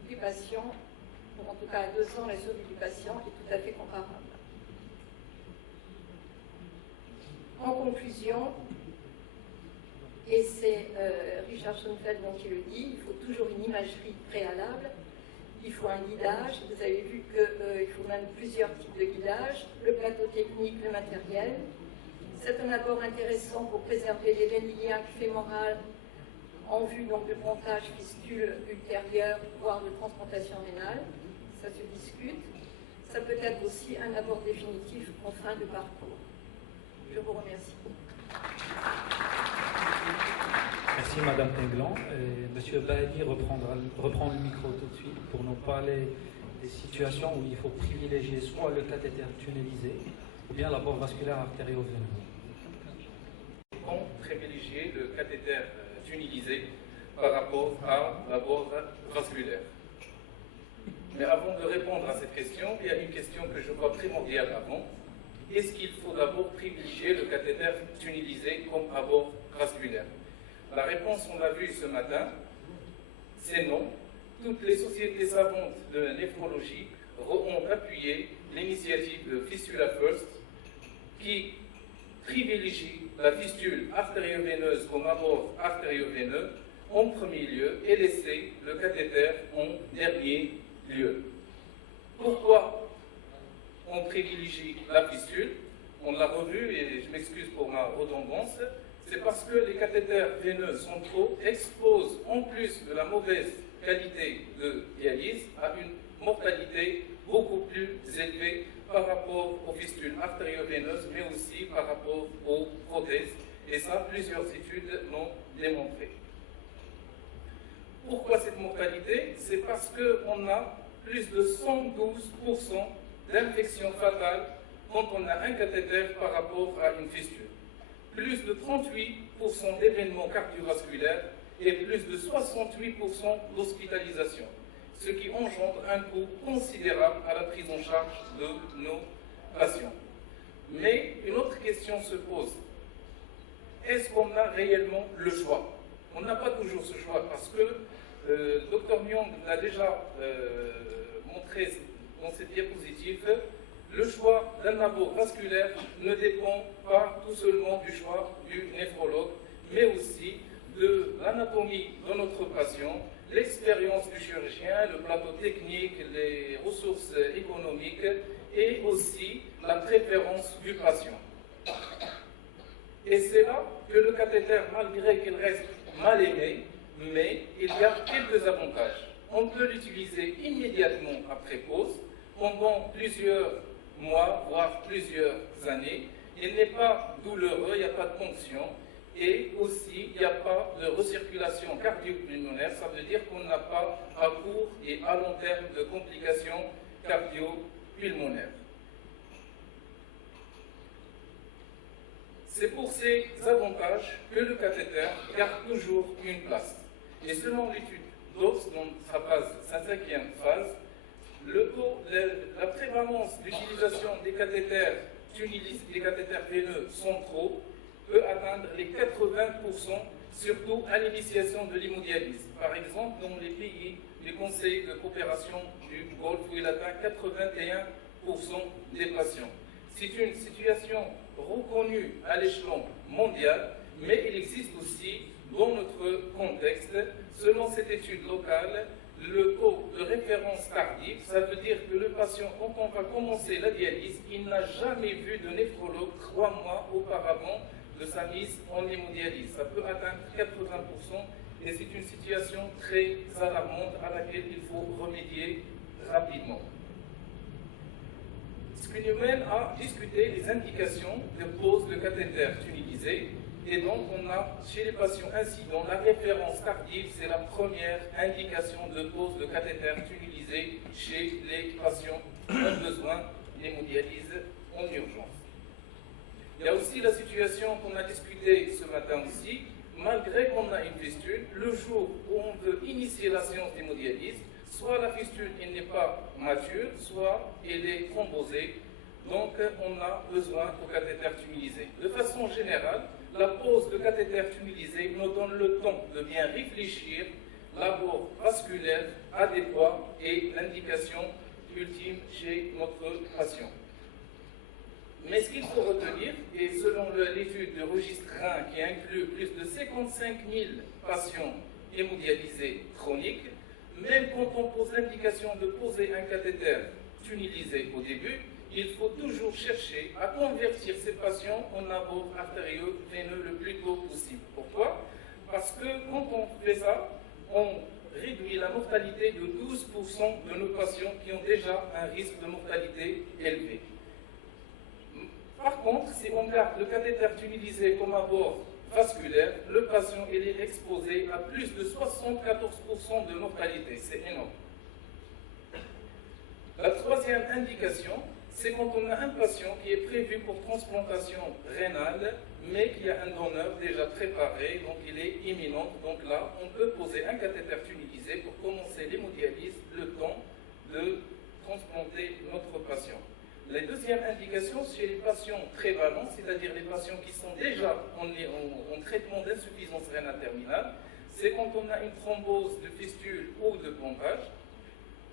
du patient, en tout cas à 2 ans, la survie du patient est tout à fait comparable. En conclusion, et c'est Richard Schoenfeld qui le dit, il faut toujours une imagerie préalable. Il faut un guidage. Vous avez vu qu'il faut même plusieurs types de guidage. Le plateau technique, le matériel. C'est un apport intéressant pour préserver les veines iliaques fémorales en vue donc de pontage fistule ultérieure, voire de transplantation rénale. Ça se discute. Ça peut être aussi un apport définitif en fin de parcours. Je vous remercie. Merci Madame Tenglan. Monsieur Bahali reprend le micro tout de suite pour nous parler des situations où il faut privilégier soit le cathéter tunnelisé ou bien l'apport vasculaire artério-veineux. On privilégie le cathéter tunnelisé par rapport à l'apport vasculaire. Mais avant de répondre à cette question, il y a une question que je crois primordiale avant. Est-ce qu'il faut d'abord privilégier le cathéter tunnelisé comme apport vasculaire? La réponse, on l'a vu ce matin, c'est non. Toutes les sociétés savantes de néphrologie ont appuyé l'initiative de Fistula First qui privilégie la fistule artério-veineuse comme apport artério-veineux en premier lieu et laisser le cathéter en dernier lieu. Pourquoi on privilégie la fistule? On l'a revu et je m'excuse pour ma redondance. C'est parce que les cathéters veineux centraux exposent, en plus de la mauvaise qualité de dialyse, à une mortalité beaucoup plus élevée par rapport aux fistules artério-veineuses, mais aussi par rapport aux prothèses. Et ça, plusieurs études l'ont démontré. Pourquoi cette mortalité? C'est parce qu'on a plus de 112% d'infections fatales quand on a un cathéter par rapport à une fistule. Plus de 38% d'événements cardiovasculaires et plus de 68% d'hospitalisation, ce qui engendre un coût considérable à la prise en charge de nos patients. Mais une autre question se pose. Est-ce qu'on a réellement le choix? On n'a pas toujours ce choix parce que le Dr Myong l'a déjà montré dans cette diapositive. Le choix d'un apport vasculaire ne dépend pas tout seulement du choix du néphrologue, mais aussi de l'anatomie de notre patient, l'expérience du chirurgien, le plateau technique, les ressources économiques et aussi la préférence du patient. Et c'est là que le cathéter, malgré qu'il reste mal aimé, mais il y a quelques avantages. On peut l'utiliser immédiatement après pause, pendant plusieurs mois, voire plusieurs années. Il n'est pas douloureux, il n'y a pas de ponction. Et aussi, il n'y a pas de recirculation cardio-pulmonaire. Ça veut dire qu'on n'a pas à court et à long terme de complications cardio-pulmonaires. C'est pour ces avantages que le cathéter garde toujours une place. Et selon l'étude DOS, dans sa cinquième phase, la prévalence d'utilisation des cathéters tunnelisés, des cathéters veineux centraux, peut atteindre les 80%, surtout à l'initiation de l'hémodialyse. Par exemple, dans les pays du Conseil de coopération du Golfe, où il atteint 81% des patients. C'est une situation reconnue à l'échelon mondial, mais il existe aussi dans notre contexte. Selon cette étude locale, le taux de référence tardive, ça veut dire que le patient, quand on va commencer la dialyse, il n'a jamais vu de néphrologue 3 mois auparavant de sa mise en hémodialyse. Ça peut atteindre 80% et c'est une situation très alarmante à laquelle il faut remédier rapidement. Ce qui nous mène à discuter des indications de pose de cathéter tunnelisé. Et donc, on a chez les patients incidents, la référence tardive, c'est la première indication de pose de cathéter tunnelisé chez les patients qui ont besoin d'hémodialyse en urgence. Il y a aussi la situation qu'on a discutée ce matin aussi, malgré qu'on a une fistule, le jour où on veut initier la séance d'hémodialyse, soit la fistule n'est pas mature, soit elle est thrombosée, donc on a besoin de cathéter tunnelisé. De façon générale, la pose de cathéter tunnelisé nous donne le temps de bien réfléchir l'apport vasculaire adéquat et l'indication ultime chez notre patient. Mais ce qu'il faut retenir, et selon l'étude de registre Rhin qui inclut plus de 55 000 patients hémodialysée chronique, même quand on pose l'indication de poser un cathéter tunnellisé au début, il faut toujours chercher à convertir ces patients en abord artério-veineux le plus tôt possible. Pourquoi? Parce que quand on fait ça, on réduit la mortalité de 12% de nos patients qui ont déjà un risque de mortalité élevé. Par contre, si on garde le cathéter tunnelisé comme abord vasculaire, le patient est exposé à plus de 74% de mortalité. C'est énorme. La troisième indication, c'est quand on a un patient qui est prévu pour transplantation rénale, mais qui a un donneur déjà préparé, donc il est imminent. Donc là, on peut poser un cathéter tunnelisé pour commencer l'hémodialyse le temps de transplanter notre patient. La deuxième indication, chez les patients prévalents, c'est-à-dire les patients qui sont déjà en traitement d'insuffisance rénale terminale, c'est quand on a une thrombose de fistule ou de pompage.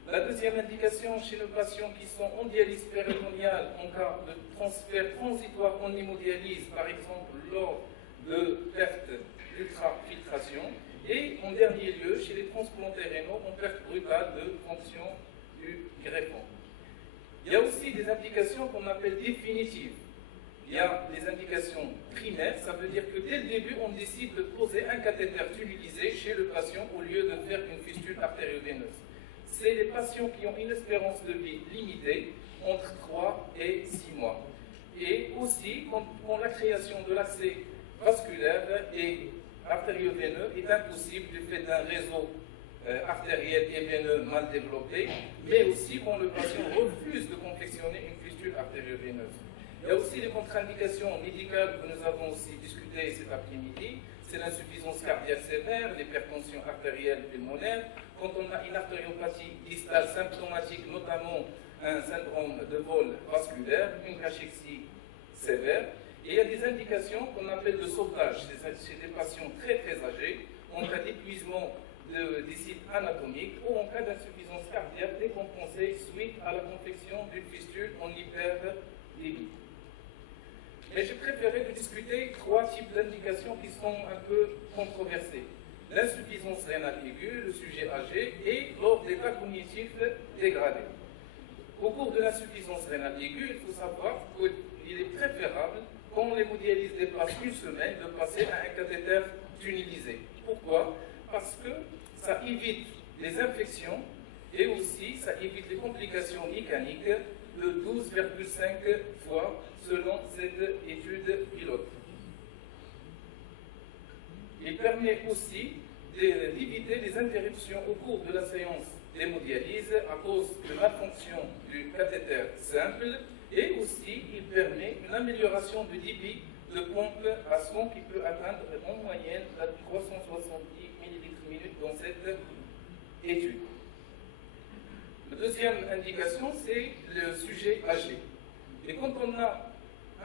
La deuxième indication chez nos patients qui sont en dialyse péritonéale en cas de transfert transitoire en hémodialyse, par exemple lors de perte d'ultrafiltration. Et en dernier lieu, chez les transplantés rénaux en perte brutale de fonction du greffon. Il y a aussi des indications qu'on appelle définitives. Il y a des indications primaires, ça veut dire que dès le début, on décide de poser un cathéter tunnelisé chez le patient au lieu de faire une fistule artério-veineuse. C'est les patients qui ont une espérance de vie limitée, entre 3 et 6 mois. Et aussi, quand la création de l'accès vasculaire et artério-veineux est impossible du fait d'un réseau artériel et veineux mal développé, mais aussi quand le patient refuse de confectionner une fistule artério-veineuse. Il y a aussi des contre-indications médicales que nous avons aussi discutées cet après-midi. C'est l'insuffisance cardiaque sévère, l'hypertension artérielle pulmonaire. Quand on a une artériopathie distale symptomatique, notamment un syndrome de vol vasculaire, une cachexie sévère. Et il y a des indications qu'on appelle de sauvetage chez des patients très très âgés, en cas d'épuisement des sites anatomiques ou en cas d'insuffisance cardiaque décompensée suite à la confection d'une fistule en hyperdébit. Mais j'ai préféré de discuter 3 types d'indications qui sont un peu controversées. L'insuffisance rénale aiguë, le sujet âgé et lors des cas cognitifs dégradés. Au cours de l'insuffisance rénale aiguë, il faut savoir qu'il est préférable, quand l'hémodialyse dépasse une semaine, de passer à un cathéter tunnelisé. Pourquoi? Parce que ça évite les infections et aussi ça évite les complications mécaniques de 12,5 fois selon cette étude pilote. Il permet aussi d'éviter les interruptions au cours de la séance d'hémodialyse à cause de malfonction du cathéter simple et aussi il permet une amélioration du débit de pompe à son qui peut atteindre en moyenne 370 ml/min dans cette étude. La deuxième indication, c'est le sujet âgé. Et quand on a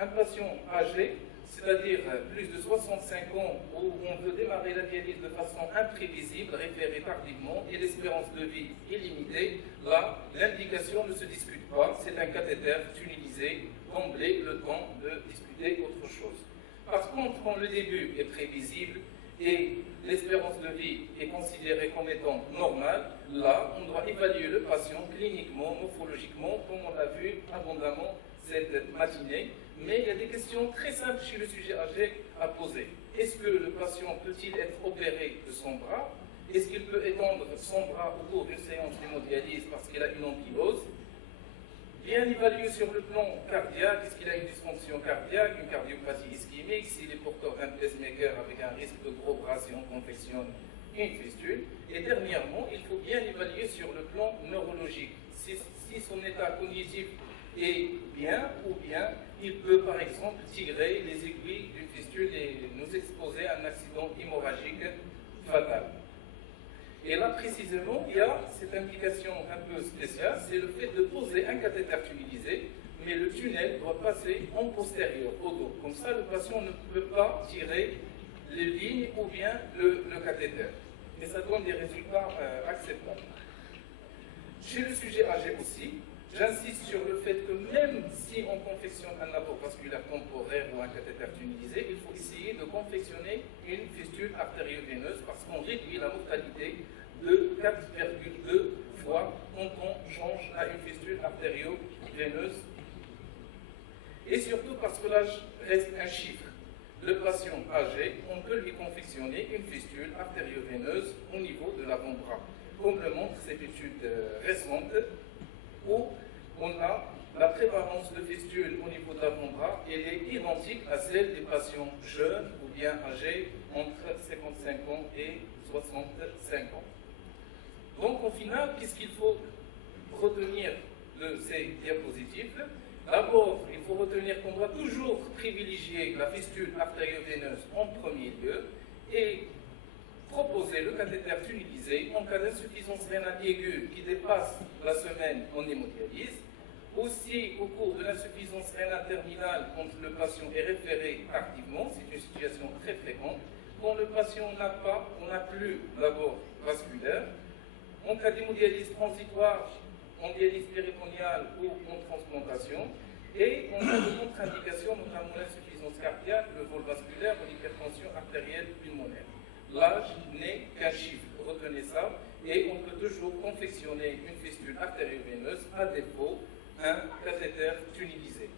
un patient âgé, c'est-à-dire plus de 65 ans, où on veut démarrer la dialyse de façon imprévisible, référer tardivement, et l'espérance de vie est limitée, là, l'indication ne se discute pas, c'est un cathéter tunnelisé, d'emblée, le temps de discuter autre chose. Par contre, quand le début est prévisible et l'espérance de vie est considérée comme étant normale, là, on doit évaluer le patient cliniquement, morphologiquement, comme on l'a vu abondamment cette matinée. Mais il y a des questions très simples chez le sujet âgé à poser. Est-ce que le patient peut-il être opéré de son bras? Est-ce qu'il peut étendre son bras au cours d'une séance d'hémodialyse parce qu'il a une ankylose? Bien évaluer sur le plan cardiaque, est-ce qu'il a une dysfonction cardiaque, une cardiopathie ischémique, s'il est porteur d'un pacemaker avec un risque de gros bras si on confectionne une fistule. Et dernièrement, il faut bien évaluer sur le plan neurologique. Si son état cognitif est bien ou bien il peut par exemple tirer les aiguilles d'une fistule et nous exposer à un accident hémorragique fatal. Et là précisément, il y a cette indication un peu spéciale, c'est le fait de poser un cathéter tunnelisé, mais le tunnel doit passer en postérieur, au dos. Comme ça, le patient ne peut pas tirer les lignes ou bien le cathéter. Et ça donne des résultats acceptables. Chez le sujet âgé aussi, J'insiste sur le fait que même si on confectionne un apport vasculaire temporaire ou un cathéter tunnalisé, il faut essayer de confectionner une fistule artério-veineuse parce qu'on réduit la mortalité de 4,2 fois quand on change à une fistule artério-veineuse. Et surtout parce que l'âge reste un chiffre. Le patient âgé, on peut lui confectionner une fistule artério-veineuse au niveau de l'avant-bras, comme le montrent ces études récentes, où on a la prévalence de fistules au niveau de l'avant-bras, elle est identique à celle des patients jeunes ou bien âgés entre 55 ans et 65 ans. Donc au final, qu'est-ce qu'il faut retenir de ces diapositives? D'abord, il faut retenir qu'on doit toujours privilégier la fistule artério-veineuse en premier lieu et proposer le cathéter tunnelisé en cas d'insuffisance rénale aiguë qui dépasse la semaine en hémodialyse. Aussi, au cours de l'insuffisance rénale terminale, quand le patient est référé tardivement, c'est une situation très fréquente, quand le patient n'a plus d'abord vasculaire, en cas d'hémodialyse transitoire, en dialyse péritonéale ou en transplantation, et en cas de contre-indication, notamment l'insuffisance cardiaque, le vol vasculaire ou l'hypertension artérielle pulmonaire. L'âge n'est qu'un chiffre, retenez ça, et on peut toujours confectionner une fistule artério-veineuse, à défaut un cathéter tunnelisé.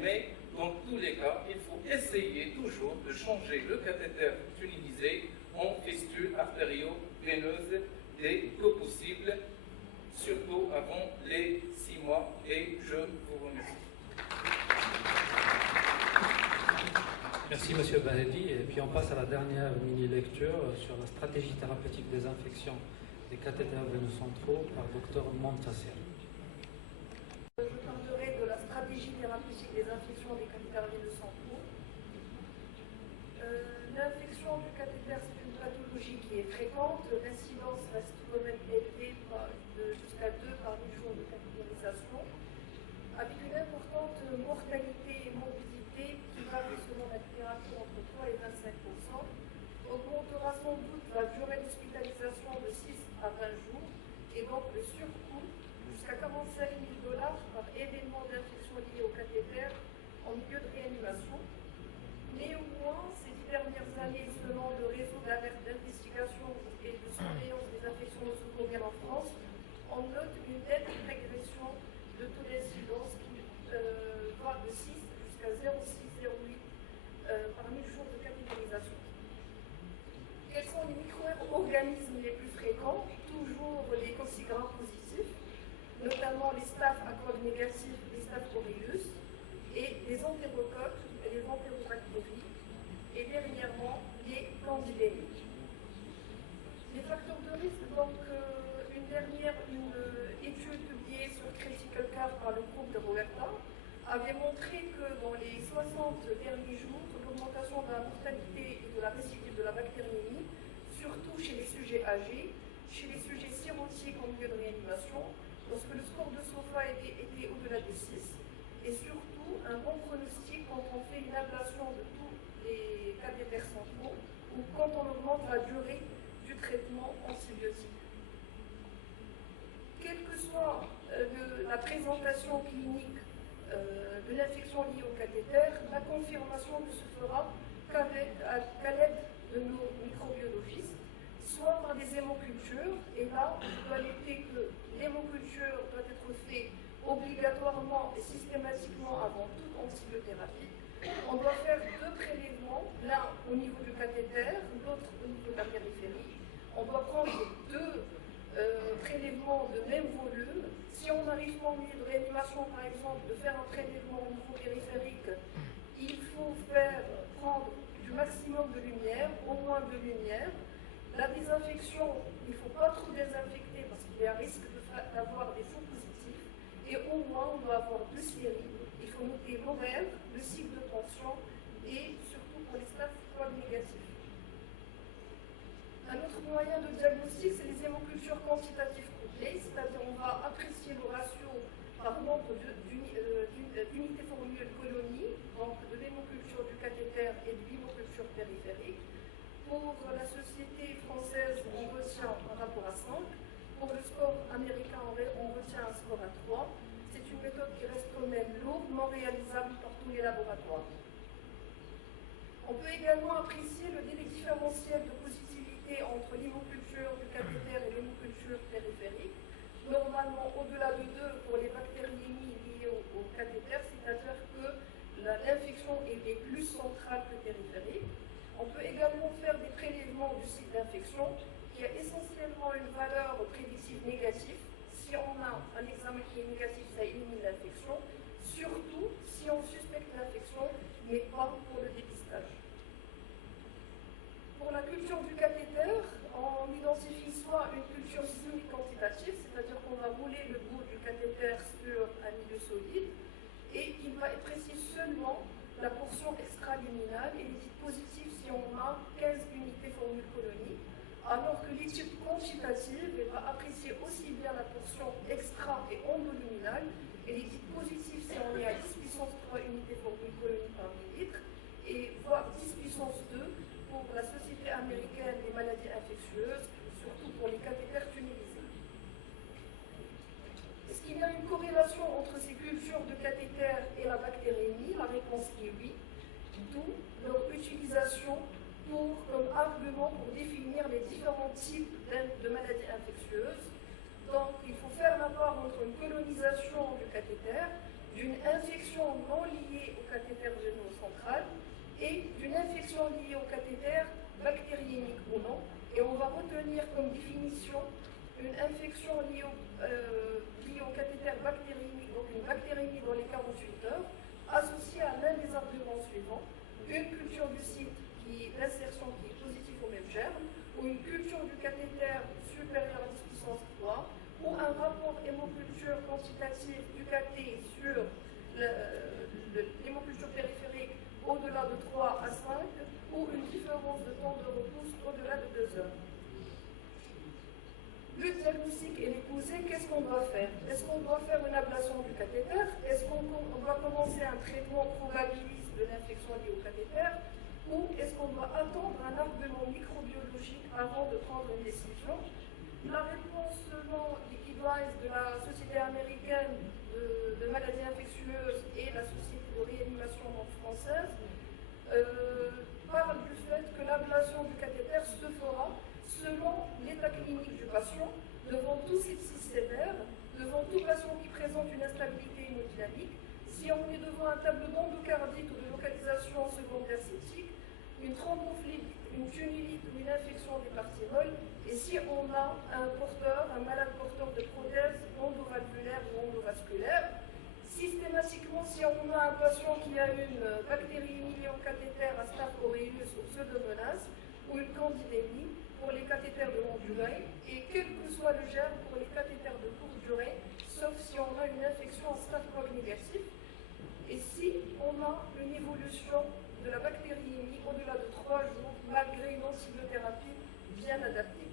Mais dans tous les cas, il faut essayer toujours de changer le cathéter tunnelisé en fistule artério-veineuse dès que possible, surtout avant les 6 mois, et je vous remercie. Merci M. Bahedi. Et puis on passe à la dernière mini-lecture sur la stratégie thérapeutique des infections des cathéters veineux centraux par Dr Montasser. Je parlerai de la stratégie thérapeutique des infections des cathéters veineux centraux. L'infection du cathéter, c'est une pathologie qui est fréquente. L'incidence reste quand même élevée jusqu'à 2 par 1000 jours de catétérisation, avec une importante mortalité et morbidité qui varie selon la littérature entre 3 et 25%, augmentera sans doute la durée d'hospitalisation de 6 à 20 jours, et donc le surcoût jusqu'à 45 000 $ par événement d'infection lié au cathéter en milieu de réanimation. Néanmoins, ces 10 dernières années, selon le réseau d'alerte d'investigation et de surveillance des infections nosocomiales en France, on note une nette régression de taux d'incidence qui va de 6 jusqu'à 0,608 par 1000 jours de cathétérisation. Quels sont les micro-organismes les plus fréquents? Toujours les cocci-gram positifs, notamment les staph accord négatifs, les staph aureus, et les entérocoques, les entérobactéries, et dernièrement les candidémies. Les facteurs de risque, donc une étude publiée sur Critical Care par le groupe de Roberta avait montré que dans les 60 derniers jours, l'augmentation de la mortalité et de la récidive de la bactériémie, surtout chez les sujets âgés, chez les sujets cirrhotiques en milieu de réanimation, lorsque le score de SOFA était au-delà de 6, et surtout un bon pronostic quand on fait une ablation de tous les cathéters centraux ou quand on augmente la durée du traitement antibiotique. Quelle que soit la présentation clinique de l'infection liée au cathéter, la confirmation ne se fera qu'à l'aide de nos microbiologistes, soit par des hémocultures, et là, je dois noter que l'hémoculture doit être faite obligatoirement et systématiquement avant toute antibiothérapie. On doit faire 2 prélèvements, l'un au niveau du cathéter, l'autre au niveau de la périphérie. On doit prendre 2 prélèvements de même volume. Si on arrive en milieu de réanimation, par exemple, de faire un prélèvement au niveau périphérique, il faut prendre du maximum de lumière, au moins 2 lumières. La désinfection, il ne faut pas trop désinfecter parce qu'il y a un risque d'avoir des faux positifs. Et au moins, on doit avoir 2 séries. Il faut noter l'horaire, le cycle de tension et surtout pour les staph négatifs. Un autre moyen de diagnostic, c'est les hémocultures quantitatives couplées, c'est-à-dire on va apprécier le ratio par nombre d'unités formule colonie, donc de l'hémoculture du cathéter et de l'hémoculture périphérique. Pour la société française, on retient un rapport à 5. Pour le score américain, on retient un score à 3. C'est rapidement réalisable par tous les laboratoires. On peut également apprécier le délai différentiel de positivité entre l'hémoculture du cathéter et l'hémoculture périphérique. Normalement, au-delà de 2 pour les bactériémies liées au cathéter, c'est-à-dire que l'infection est plus centrale que périphérique. On peut également faire des prélèvements du site d'infection qui a essentiellement une valeur prédictive négative. Si on a un examen qui est négatif, ça élimine l'infection, surtout si on suspecte l'infection, mais pas pour le dépistage. Pour la culture du cathéter, on identifie soit une culture semi-quantitative, c'est-à-dire qu'on va rouler le bout du cathéter sur un milieu solide, et il va apprécier seulement la portion extraluminale et l'étude positive si on a 15 unités formule colonie, alors que l'étude quantitative va apprécier aussi bien la portion extra et endoluminale et l'étude positive si on est à 10 puissance 3 unités formule colonie par millilitre, et voire 10 puissance 2 pour la Société américaine des maladies infectieuses, surtout pour les cathéters tunélisés. Est-ce qu'il y a une corrélation entre ces cultures de cathéter et la bactériémie? La réponse est oui, d'où leur utilisation comme argument pour définir les différents types de maladies infectieuses. Donc, il faut faire la part entre une colonisation du cathéter, d'une infection non liée au cathéter génocentral et d'une infection liée au cathéter bactériémique ou non. Et on va retenir comme définition une infection liée au cathéter bactériémique, donc une bactériémie dans les 48 heures, associée à l'un des arguments suivants: une culture du site l'insertion qui est positive au même germe, ou une culture du cathéter supérieure à 10 puissance 3, ou un rapport hémoculture quantitative du cathé sur l'hémoculture périphérique au-delà de 3 à 5, ou une différence de temps de repousse au-delà de 2 heures. Le diagnostic est posé, qu'est-ce qu'on doit faire? Est-ce qu'on doit faire une ablation du cathéter? Est-ce qu'on doit commencer un traitement probabiliste de l'infection liée au cathéter? Ou est-ce qu'on doit attendre un argument microbiologique avant de prendre une décision? La réponse selon les guidelines de la Société américaine de maladies infectieuses et la Société de réanimation française parle du fait que l'ablation du cathéter se fera selon l'état clinique du patient, devant tout sepsis sévère, devant tout patient qui présente une instabilité hémodynamique. Si on est devant un tableau d'endocardique ou de localisation secondaire septique, une thrombophlébite, une tunulite ou une infection des parties molles, et si on a un malade porteur de prothèse endovalvulaire ou endovasculaire, systématiquement, si on a un patient qui a une bactérie liée au cathéter à Staph aureus ou Pseudomonas, ou une candidémie pour les cathéters de longue durée, et quel que soit le germe pour les cathéters de courte durée, sauf si on a une infection en stade négatif, et si on a une évolution de la bactériémie au-delà de 3 jours, malgré une antibiothérapie bien adaptée.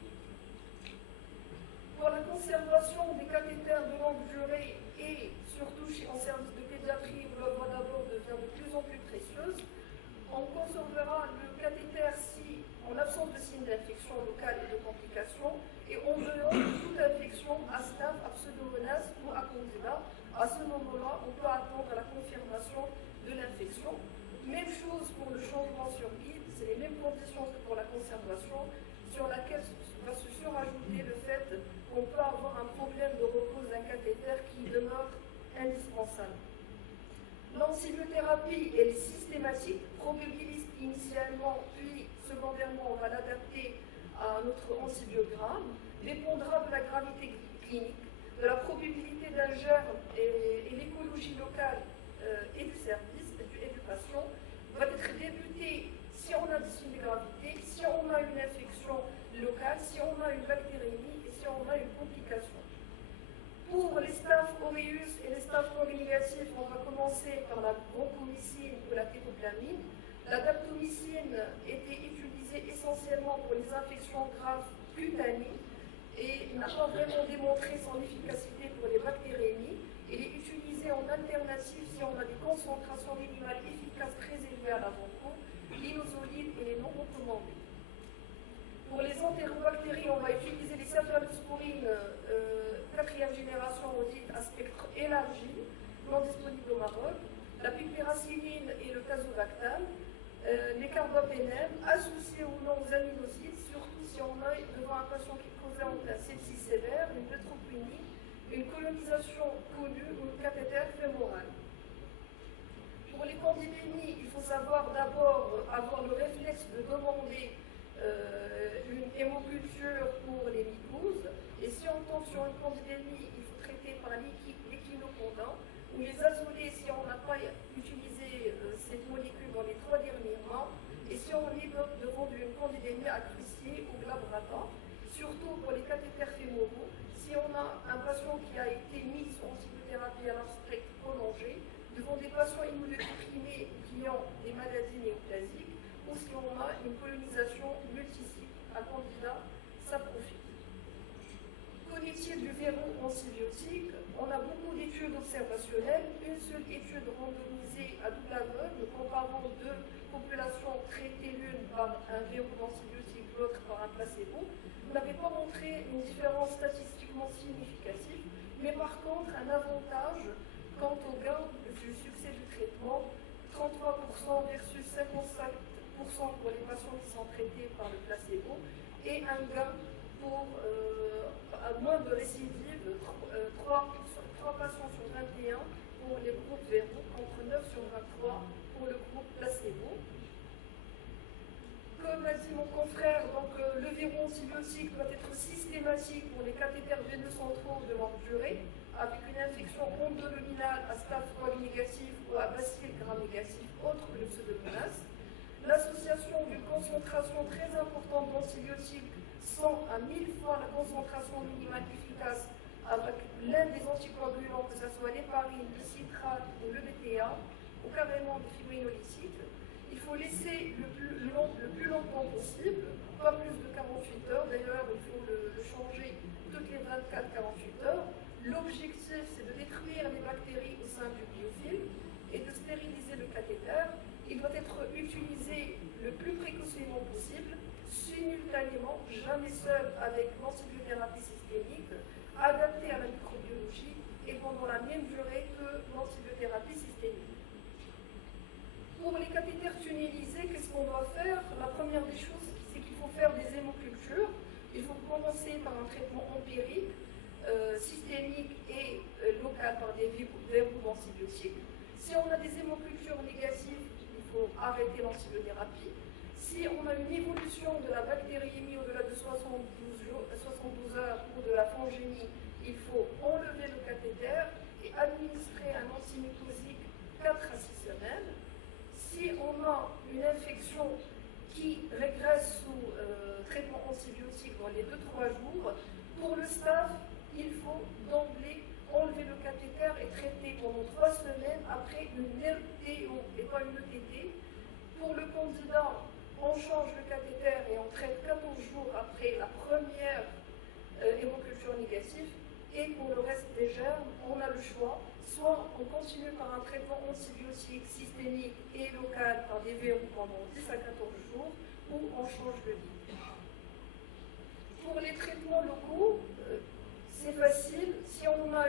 Pour la conservation des cathéters de longue durée, et surtout en service de pédiatrie, où la voie d'abord devient de plus en plus précieuse, on conservera le cathéter si, en l'absence de signes d'infection locale et de complications, et en dehors de toute infection à Staph, à Pseudomonas ou à Candida. À ce moment-là, on peut attendre la confirmation de l'infection. Même chose pour le changement sur guide, c'est les mêmes conditions que pour la conservation, sur laquelle va se surajouter le fait qu'on peut avoir un problème de repos d'un cathéter qui demeure indispensable. L'antibiothérapie, elle est systématique, probabiliste initialement, puis secondairement, on va l'adapter à notre antibiogramme, dépendra de la gravité clinique, de la probabilité d'un germe et l'écologie locale et du service et du patient, va être débutée si on a des signes de gravité, si on a une infection locale, si on a une bactériémie et si on a une complication. Pour les Staph aureus et les Staph négatifs, on va commencer par la vancomycine ou la tépoplamine. La daptomycine était utilisée essentiellement pour les infections graves cutanées et n'a pas vraiment démontré son efficacité pour les bactériémies. Elle est utilisée en alternative si on a des concentrations minimales efficaces très élevées à la vanco, l'inozolide et les non recommandés. Pour les entérobactéries, on va utiliser les céphalosporines 4e génération audite à spectre élargi, non disponibles au Maroc. la piperacilline et le casovactam, les carbapénèmes, associés ou non aux aminosides, surtout si on a devant un patient qui présente un sepsis sévère, une neutropénie, une colonisation connue ou un cathéter fémoral. Pour les candidémies, il faut savoir d'abord avoir le réflexe de demander une hémoculture pour les mycoses. Et si on tombe sur une candidémie, il faut traiter par l'équinocondin ou les azolés si on n'a pas utilisé cette molécule dans les 3 derniers mois. Et si on est devant une candidémie à Crucier ou glabrata, surtout pour les cathéters fémoraux, si on a un patient qui a été mis sous antibiothérapie à l'aspect prolongé, devant des patients immunodéprimés qui ont des maladies néoplasiques, ou si on a une colonisation multisite à candida, ça profite. Qu'en-est-il du verrou antibiotique? On a beaucoup d'études observationnelles, une seule étude randomisée à double aveugle, comparant 2 populations traitées l'une par un verrou d'antibiotique, l'autre par un placebo, n'avait pas montré une différence statistiquement significative, mais par contre un avantage quant au gain du succès du traitement, 33% versus 55% pour les patients qui sont traités par le placebo, et un gain pour moins de récidive, 3 patients sur 21 pour les groupes verrou, contre 9 sur 23 pour le groupe placebo. Comme a dit mon confrère, donc, le verrou antibiotique doit être systématique pour les cathéters veineux centraux de longue durée, avec une infection endoluminale à stade négatif ou à bacille gram-négatif autre que le pseudomonas. L'association d'une concentration très importante d'antibiotiques, 100 à 1000 fois la concentration minimale efficace avec l'un des anticoagulants, que ce soit l'héparine, le citrate ou le BTA, ou carrément des fibrinolytiques. Il faut laisser le plus longtemps possible, pas plus de 48 heures. D'ailleurs, il faut le changer toutes les 24-48 heures. L'objectif, c'est de détruire les bactéries au sein du biofilm et de stériliser le cathéter. Il doit être utilisé le plus précocement possible, simultanément, jamais seul avec l'antibiothérapie systémique, adapté à la microbiologie et pendant la même durée que l'antibiothérapie systémique. Pour les cathéters tunnelisés, qu'est-ce qu'on doit faire? La première des choses, c'est qu'il faut faire des hémocultures. Il faut commencer par un traitement empirique, systémique et local par des verrous d'antibiotiques. Si on a des hémocultures négatives, il faut arrêter l'antibiothérapie. Si on a une évolution de la bactériémie au-delà de 72 heures ou de la fangémie, il faut enlever le cathéter et administrer un antimycosique 4 à 6 semaines. Si on a une infection qui régresse sous traitement antibiotique dans les 2-3 jours, pour le staff, il faut d'emblée enlever le cathéter et traiter pendant 3 semaines après une LTO et pas une ETT. Pour le candidat, on change le cathéter et on traite 14 jours après la première hémoculture négative. Et pour le reste des germes, on a le choix. Soit on continue par un traitement antibiotique systémique et local par des verrous pendant 10 à 14 jours, ou on change de lit. Pour les traitements locaux, c'est facile. Si on a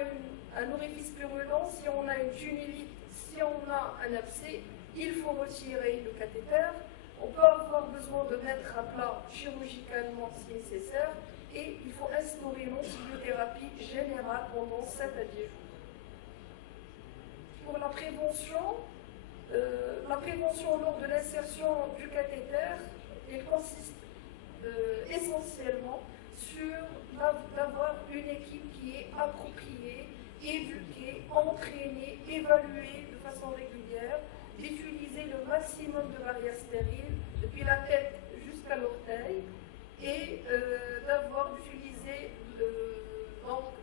un orifice purulent, si on a une tunnelite, si on a un abcès, il faut retirer le cathéter. On peut avoir besoin de mettre à plat chirurgicalement si nécessaire, et il faut instaurer une antibiothérapie générale pendant 7 à 10 jours. Pour la prévention lors de l'insertion du cathéter, elle consiste essentiellement sur d'avoir une équipe qui est appropriée, éduquée, entraînée, évaluée de façon régulière, d'utiliser le maximum de barrières stériles depuis la tête jusqu'à l'orteil et d'avoir utilisé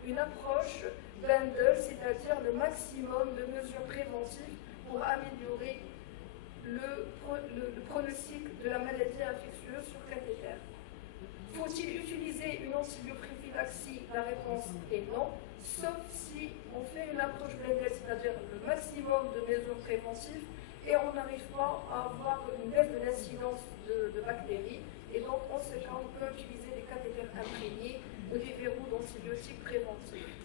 une approche bundle, c'est-à-dire le maximum de mesures préventives pour améliorer le pronostic de la maladie infectieuse sur cathéter. Faut-il utiliser une antibioprophylaxie? La réponse est non, sauf si on fait une approche blended, c'est-à-dire le maximum de mesures préventives, et on n'arrive pas à avoir une baisse de l'incidence de bactéries, et donc en ce cas, on peut utiliser des cathéters imprégnés ou des verrous d'antibiotiques préventifs.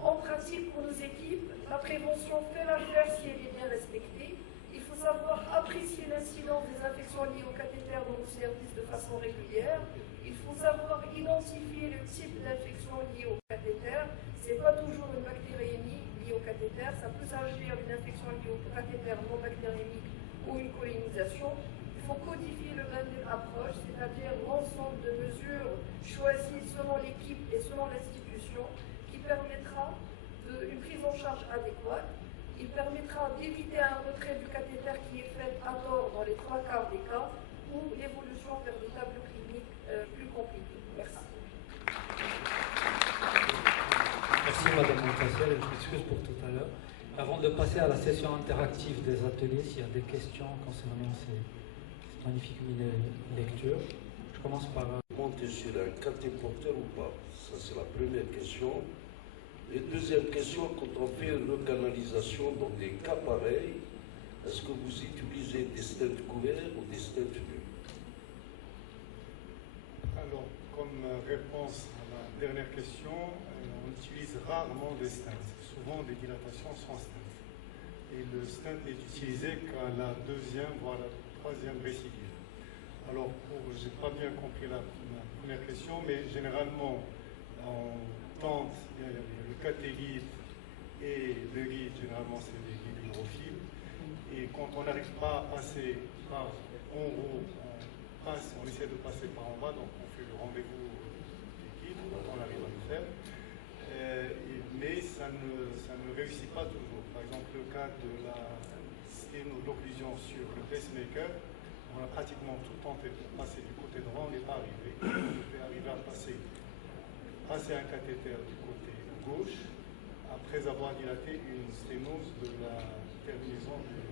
En pratique, pour nos équipes, La prévention fait l'affaire si elle est bien respectée. Il faut savoir apprécier l'incidence des infections liées au cathéter dans nos services de façon régulière. Il faut savoir identifier le type d'infection liée au cathéter. Ce n'est pas toujours une bactériémie liée au cathéter. Ça peut s'agir d'une infection liée au cathéter non bactériémique ou une colonisation. Il faut codifier le manuel approche, c'est-à-dire l'ensemble de mesures choisies selon l'équipe et selon l'institution, qui permettra une prise en charge adéquate. Il permettra d'éviter un retrait du cathéter qui est fait à tort dans les 3/4 des cas ou l'évolution vers des tableaux cliniques plus compliqués. Merci. Merci Madame Montassier, je m'excuse pour tout à l'heure. Avant de passer à la session interactive des ateliers, s'il y a des questions concernant cette magnifique lecture, je commence par... Monter sur un catéporteur ou pas? Ça c'est la première question. Et deuxième question, quand on fait une recanalisation dans des cas pareils, est-ce que vous utilisez des stents couverts ou des stents nus? Alors, comme réponse à la dernière question, on utilise rarement des stents. C'est souvent des dilatations sans stent. Et le stent est utilisé qu'à la deuxième, voire la troisième récidive. Alors, je n'ai pas bien compris la première question, mais généralement, on tente, il y a le cathéguide et le guide, généralement c'est des guides hydrophiles. Et quand on n'arrive pas à passer par en haut, on essaie de passer par en bas, donc on fait le rendez-vous des guides, quand on arrive à le faire. Mais ça ne réussit pas toujours. Par exemple, le cas de l'occlusion sur le pacemaker, on a pratiquement tout tenté pour passer du côté droit, on n'est pas arrivé. On peut arriver à passer un cathéter du côté gauche, après avoir dilaté une sténose de la terminaison du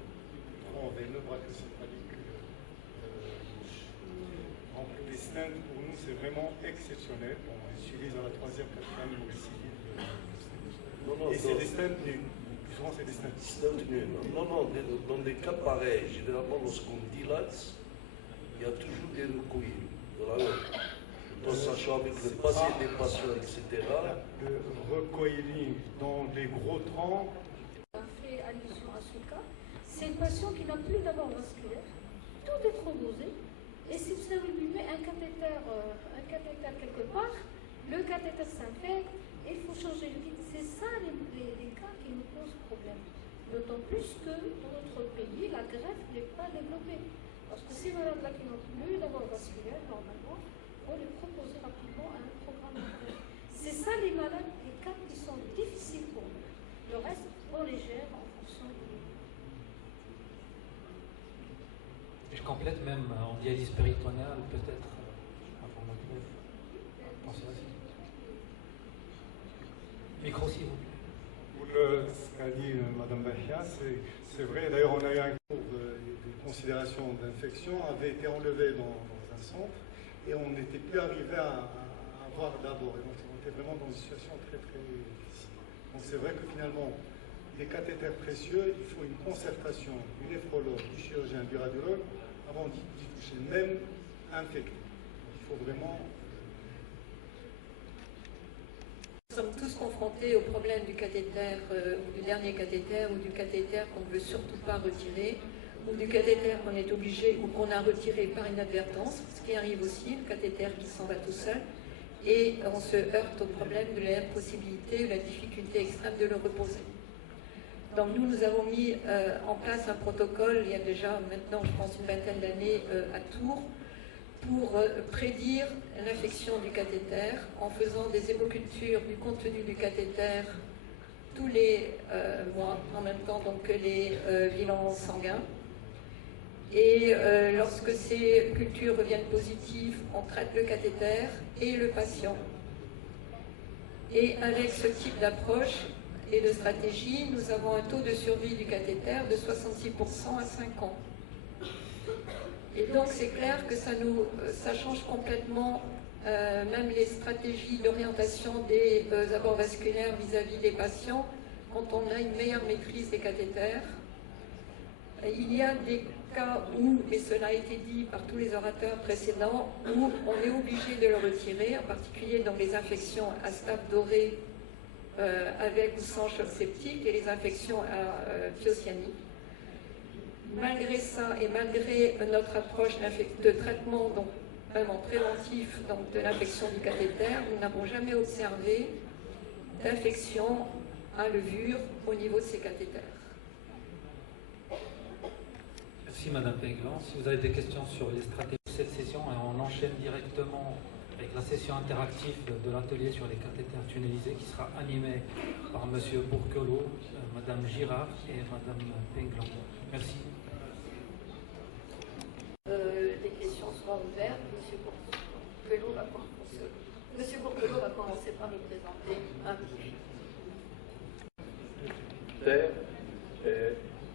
tronc veineux brachiocéphalique gauche. Donc les stents, pour nous, c'est vraiment exceptionnel. On utilise dans la troisième, quatrième ou récidive. Et c'est des stents nus. Souvent, c'est des stents. Stents nus. Non, dans des cas pareils, généralement, lorsqu'on dilate, il y a toujours des recoils. Sachant avec le passé des patients, etc. Le recoiling dans les gros troncs. On fait allusion à ce cas. C'est un patient qui n'a plus d'abord vasculaire, tout est thrombosé, et si vous avez lui met un cathéter quelque part, le cathéter s'infecte, et il faut changer le guide. C'est ça les cas qui nous posent problème. D'autant plus que dans notre pays, la greffe n'est pas développée. Parce que ces malades-là qui n'ont plus d'abord vasculaire, normalement, on les proposer rapidement à un programme de greffe. C'est ça les malades, les cas qui sont difficiles pour nous. Le reste, on les gère en fonction de... Je complète même en dialyse péritonéale, peut-être, avant la greffe. Pensez à ça. Micro, s'il vous plaît. Pour ce qu'a dit Mme Bahia, c'est vrai. D'ailleurs, on a eu un cours de considération d'infection, avait été enlevé dans un centre. Et on n'était plus arrivé à voir d'abord. Donc on était vraiment dans une situation très très difficile. Donc c'est vrai que finalement, les cathéters précieux, il faut une concertation du néphrologue, du chirurgien, du radiologue, avant d'y toucher, même infecté. Il faut vraiment... Nous sommes tous confrontés au problème du cathéter, du dernier cathéter ou du cathéter qu'on ne veut surtout pas retirer, ou du cathéter qu'on est obligé ou qu'on a retiré par inadvertance, ce qui arrive aussi, le cathéter qui s'en va tout seul, et on se heurte au problème de l'impossibilité ou la difficulté extrême de le reposer. Donc nous avons mis en place un protocole, il y a déjà maintenant, je pense, une vingtaine d'années à Tours, pour prédire l'infection du cathéter en faisant des hémocultures du contenu du cathéter tous les mois, en même temps donc que les bilans sanguins. Et lorsque ces cultures reviennent positives, on traite le cathéter et le patient. Et avec ce type d'approche et de stratégie, nous avons un taux de survie du cathéter de 66% à 5 ans. Et donc c'est clair que ça change complètement même les stratégies d'orientation des abords vasculaires vis-à-vis des patients quand on a une meilleure maîtrise des cathéters. Il y a des cas où, et cela a été dit par tous les orateurs précédents, où on est obligé de le retirer, en particulier dans les infections à stade doré avec ou sans choc septique et les infections thiocyaniques. Malgré ça et malgré notre approche de traitement donc, vraiment préventif donc, de l'infection du cathéter, nous n'avons jamais observé d'infection à levure au niveau de ces cathéters. Merci Madame Penglan. Si vous avez des questions sur les stratégies de cette session, on enchaîne directement avec la session interactive de l'atelier sur les cathéters tunnellisés qui sera animée par Monsieur Bourquelot, Madame Girard et Madame Penglan. Merci. Les questions seront ouvertes. Monsieur Bourquelot va commencer par nous présenter un petit.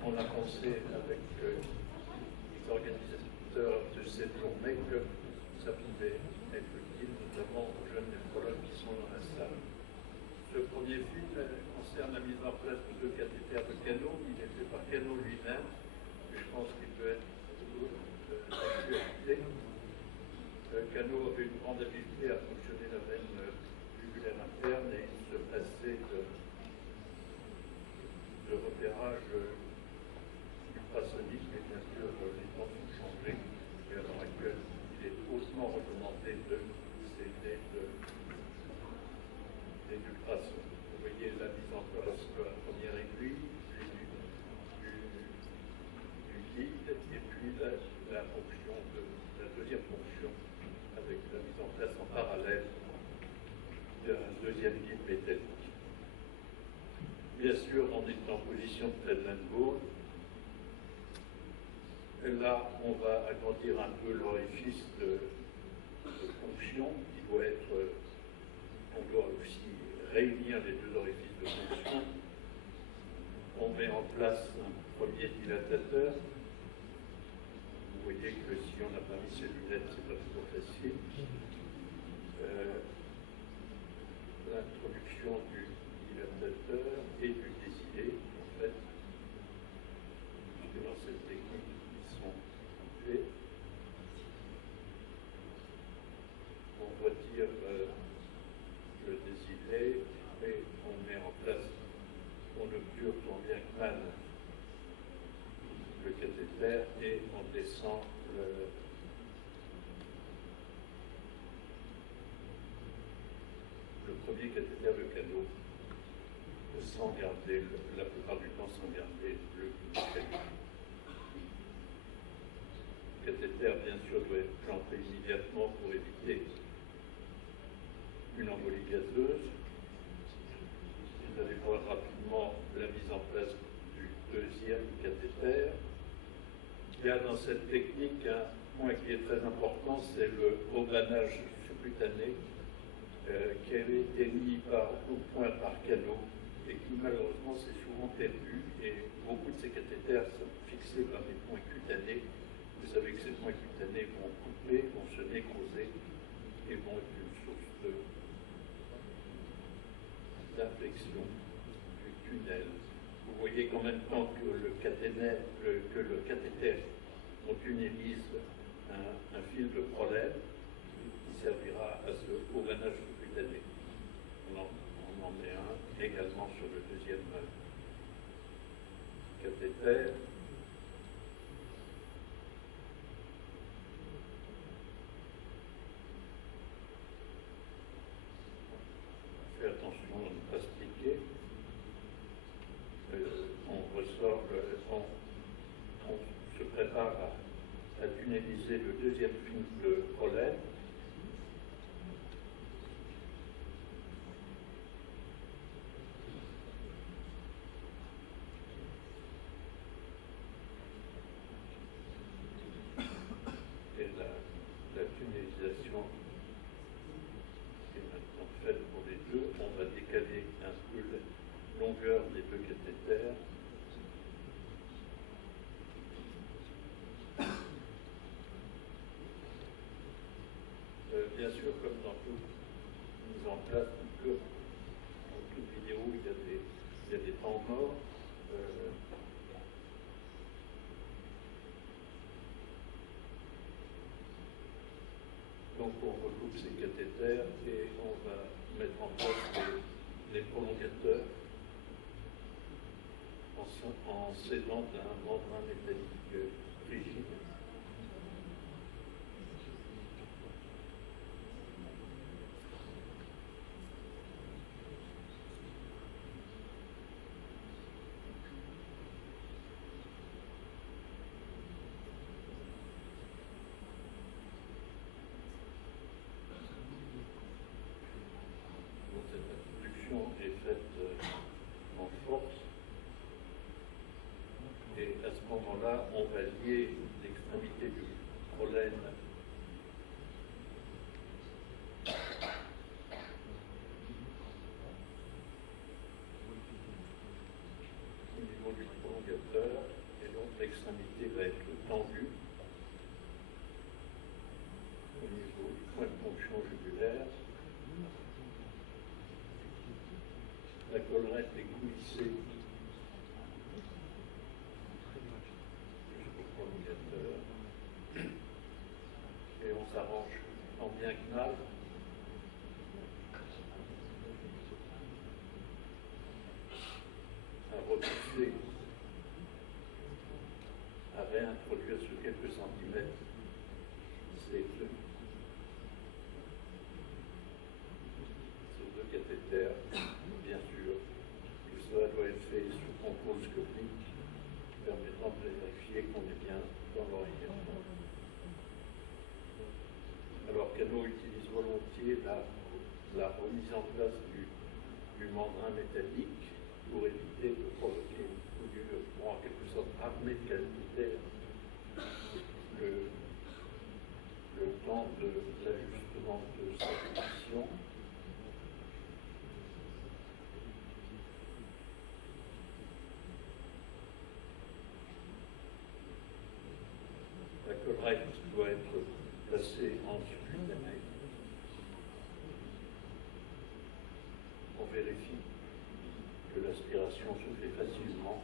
On a pensé avec les organisateurs de cette journée que ça pouvait être utile, notamment aux jeunes néphrologues qui sont dans la salle. Ce premier film concerne la mise en place de 2 cathéters de Cano. Il est fait par Cano lui-même, mais je pense qu'il peut être d'actualité. Cano avait une grande habileté à fonctionner la veine jugulaire interne et il se passait de repérage ultrasonique, mais bien sûr les temps ont changé et à l'heure actuelle il est hautement recommandé de céder des ultrasons. Vous voyez la mise en place de la première aiguille, du guide et puis la fonction la deuxième fonction avec la mise en place en parallèle d'un deuxième guide métallique. Bien sûr, on est en position de Fredlenburg. Là, on va agrandir un peu l'orifice de fonction qui doit être. On doit aussi réunir les 2 orifices de fonction. On met en place un premier dilatateur. Vous voyez que si on n'a pas mis ses lunettes, c'est pas toujours facile. L'introduction du dilatateur et du désilé, en fait, puisque dans cette technique, ils sont faits. On retire le désilé et on met en place, on obture tant bien que mal le cathéter et on descend le premier cathéter de Cano sans garder, la plupart du temps sans garder le cathéter, bien sûr, doit être planté immédiatement pour éviter une embolie gazeuse. Vous allez voir rapidement la mise en place du deuxième cathéter. Il y a dans cette technique un point qui est très important, c'est le haubanage subcutané qui avait été mis au point par Cano et qui malheureusement s'est souvent perdu et beaucoup de ces cathéters sont fixés par des points cutanés. Vous savez que ces points cutanés vont couper, vont se nécroser et vont être une source d'infection du tunnel. Vous voyez qu'en même temps que le cathéter, on tunnelise un fil de prolène qui servira à ce haubanage subcutané. On en met un également sur le deuxième cathéter. Fais attention à ne pas se piquer. On ressort, on se prépare à tunneliser le deuxième fil de prolène. Et la tunnelisation est maintenant faite pour les 2. On va décaler un peu la longueur des 2 cathéters. Bien sûr, comme dans toute mise en place, dans toute vidéo, il y a des temps morts. Donc on regroupe ces cathéters et on va mettre en place les des prolongateurs en s'aidant d'un membrane métallique rigide. Est faite en force et à ce moment-là on va lier l'extrémité du pollen au niveau du prolongateur et donc l'extrémité va être tendue au niveau du point de ponction jugulaire. La collerette est coulissée jusqu'au prolongateur et on s'arrange en bien que mal à repousser, à réintroduire sur quelques centimètres ces deux cathéters. Bien sûr, tout cela doit être fait sous contrôle scopique permettant de vérifier qu'on est bien dans l'orientation. Alors Cano utilise volontiers la remise en place du membrane métallique pour éviter de provoquer une coulure, pour en quelque sorte armer de cathéter le temps de l'ajustement de sa position. La collerette doit être placée en subcutané. On vérifie que l'aspiration se fait facilement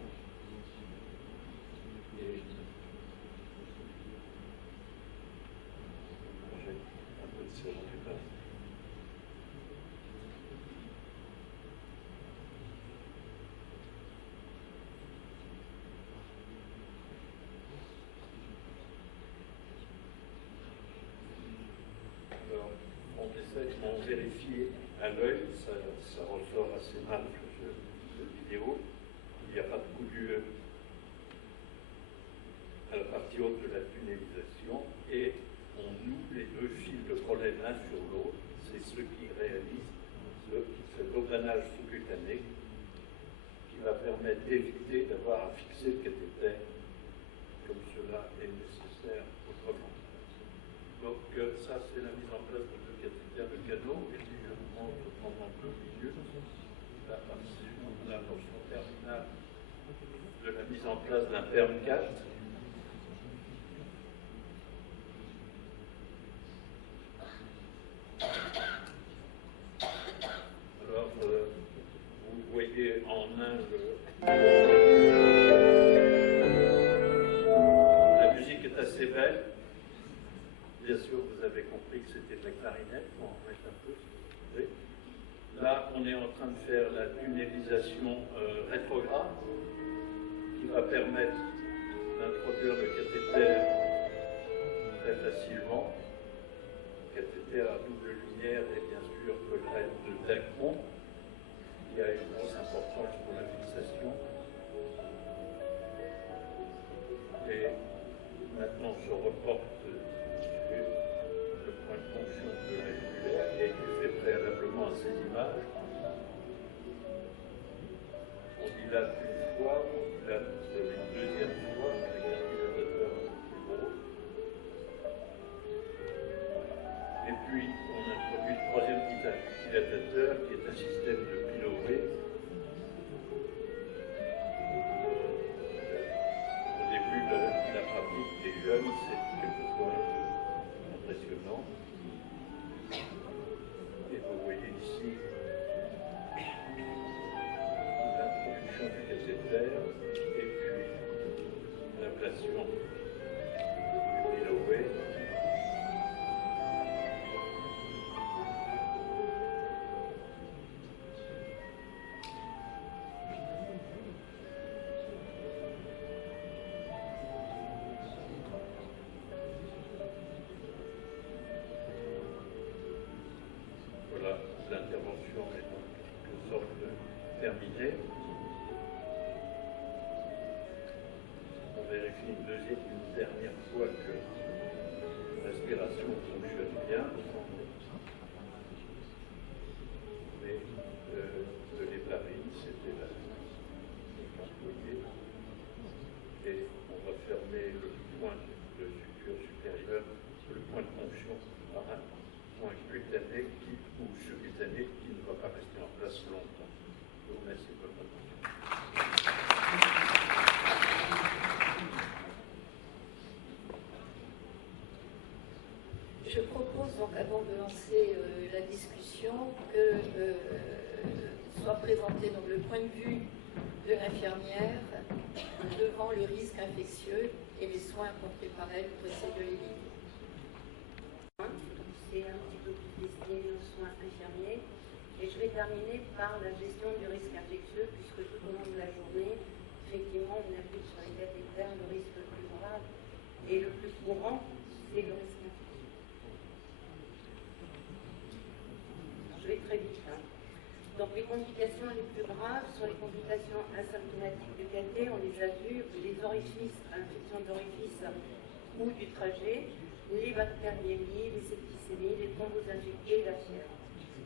et j'ai un peu de sérum du bas. On vérifie à l'œil, ça ressort assez mal sur cette vidéo. Il n'y a pas de coulure à la partie haute de la tunnelisation et on noue les deux fils de pollen l'un sur l'autre. C'est ce qui réalise ce dopannage sous-cutané qui va permettre d'éviter d'avoir à fixer le cathéter comme cela est nécessaire autrement. Donc ça c'est la mise en place de deux cathéters de Cano et puis je vous montre pendant 2 minutes la notion terminale de la mise en place d'un perme 4. Alors vous voyez en un la musique est assez belle. Bien sûr, vous avez compris que c'était de la clarinette, on en met un peu, si vous voulez. Là, on est en train de faire la tunnelisation rétrograde, qui va permettre d'introduire le cathéter très facilement. Le cathéter à double lumière et bien sûr collerette de Dacron, qui a une grosse importance pour la fixation. Et maintenant, je reporte le point de fonction de la jugulaire qui a été fait préalablement à ces images. On dilate une fois, on dilate une deuxième fois avec un dilatateur plus gros. Et puis on introduit le troisième dilatateur qui est un système de Piloré. Au début de la pratique des jeunes, c'est quelquefois impressionnant. Et vous voyez ici l'introduction du cathéter. terminé. On vérifie une dernière fois que la respiration fonctionne bien. Mais de l'héparine, c'était l'employé. Et on va fermer le point de suture supérieur, le point de ponction par un point cutané ou subcutané qui ne va pas rester en place longtemps. Je vous remercie de votre attention. Je propose donc, avant de lancer la discussion, que soit présenté donc, le point de vue de l'infirmière devant le risque infectieux et les soins apportés par elle pour essayer de l'éviter. C'est un petit peu plus destiné aux soins infirmiers. Et je vais terminer par la gestion du risque infectieux, puisque tout au long de la journée, effectivement, on a vu sur les cathéters le risque le plus grave et le plus courant, c'est le risque infectieux. Je vais très vite. Donc les complications les plus graves sont les complications asymptomatiques du cathé, on les a vues, les orifices, infections d'orifices ou du trajet, les bactériémies, les septicémies, les thromboses infectées, la fièvre.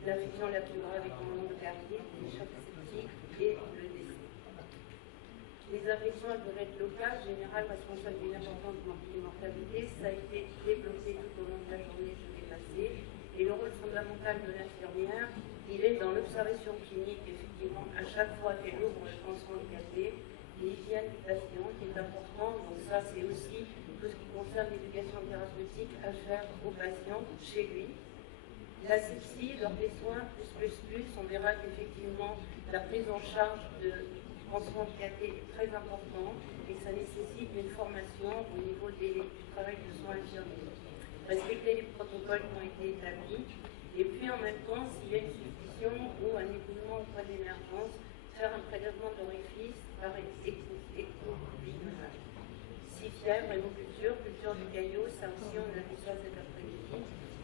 L'infection la plus grave étant l'endocardiite, les chocs septiques et le décès. Les infections elles peuvent être locales, générales, responsables d'une importante mortalité. Ça a été développé tout au long de la journée, je vais passer. Et le rôle fondamental de l'infirmière, il est dans l'observation clinique, effectivement, à chaque fois qu'elle ouvre le pansement de cathé, l'hygiène du patient qui est important. Donc ça, c'est aussi tout ce qui concerne l'éducation thérapeutique à faire au patient chez lui. L'asepsie, lors des soins, plus, on verra qu'effectivement, la prise en charge de pansement de cathé est très importante et ça nécessite une formation au niveau du travail de soins infirmiers. Respecter les protocoles qui ont été établis, et puis en même temps, s'il y a une suspicion ou un éboulement au point d'émergence, faire un prélèvement d'orifice par écho-visuel. Si fièvre, hémoculture, culture du caillot, ça aussi on a vu ça cet après-midi,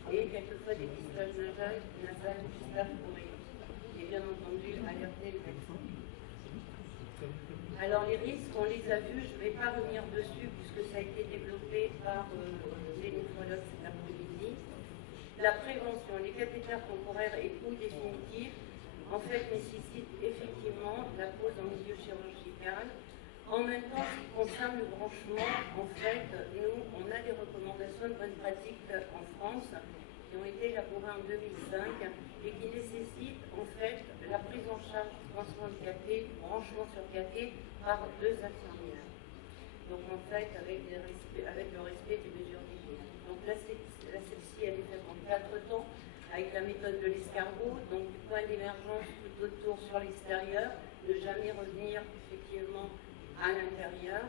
et quelquefois des pistages nasales, pistages oreilleux. Et bien entendu, alerter le médecin. Alors les risques, on les a vus, je ne vais pas revenir dessus puisque ça a été développé par les néphrologues cet après-midi. La prévention, les cathéters temporaires et ou définitifs, en fait, nécessitent effectivement la pose en milieu chirurgical. En même temps, ce qui concerne le branchement, en fait, nous, on a des recommandations de bonne pratique en France qui ont été élaborées en 2005 et qui nécessitent en fait la prise en charge du pansement de cathé, branchement sur cathé par 2 infirmières. Donc en fait, avec le respect des mesures d'hygiène. Donc l'asepsie, elle est faite en 4 temps, avec la méthode de l'escargot, donc du point d'émergence tout autour sur l'extérieur, ne jamais revenir effectivement à l'intérieur.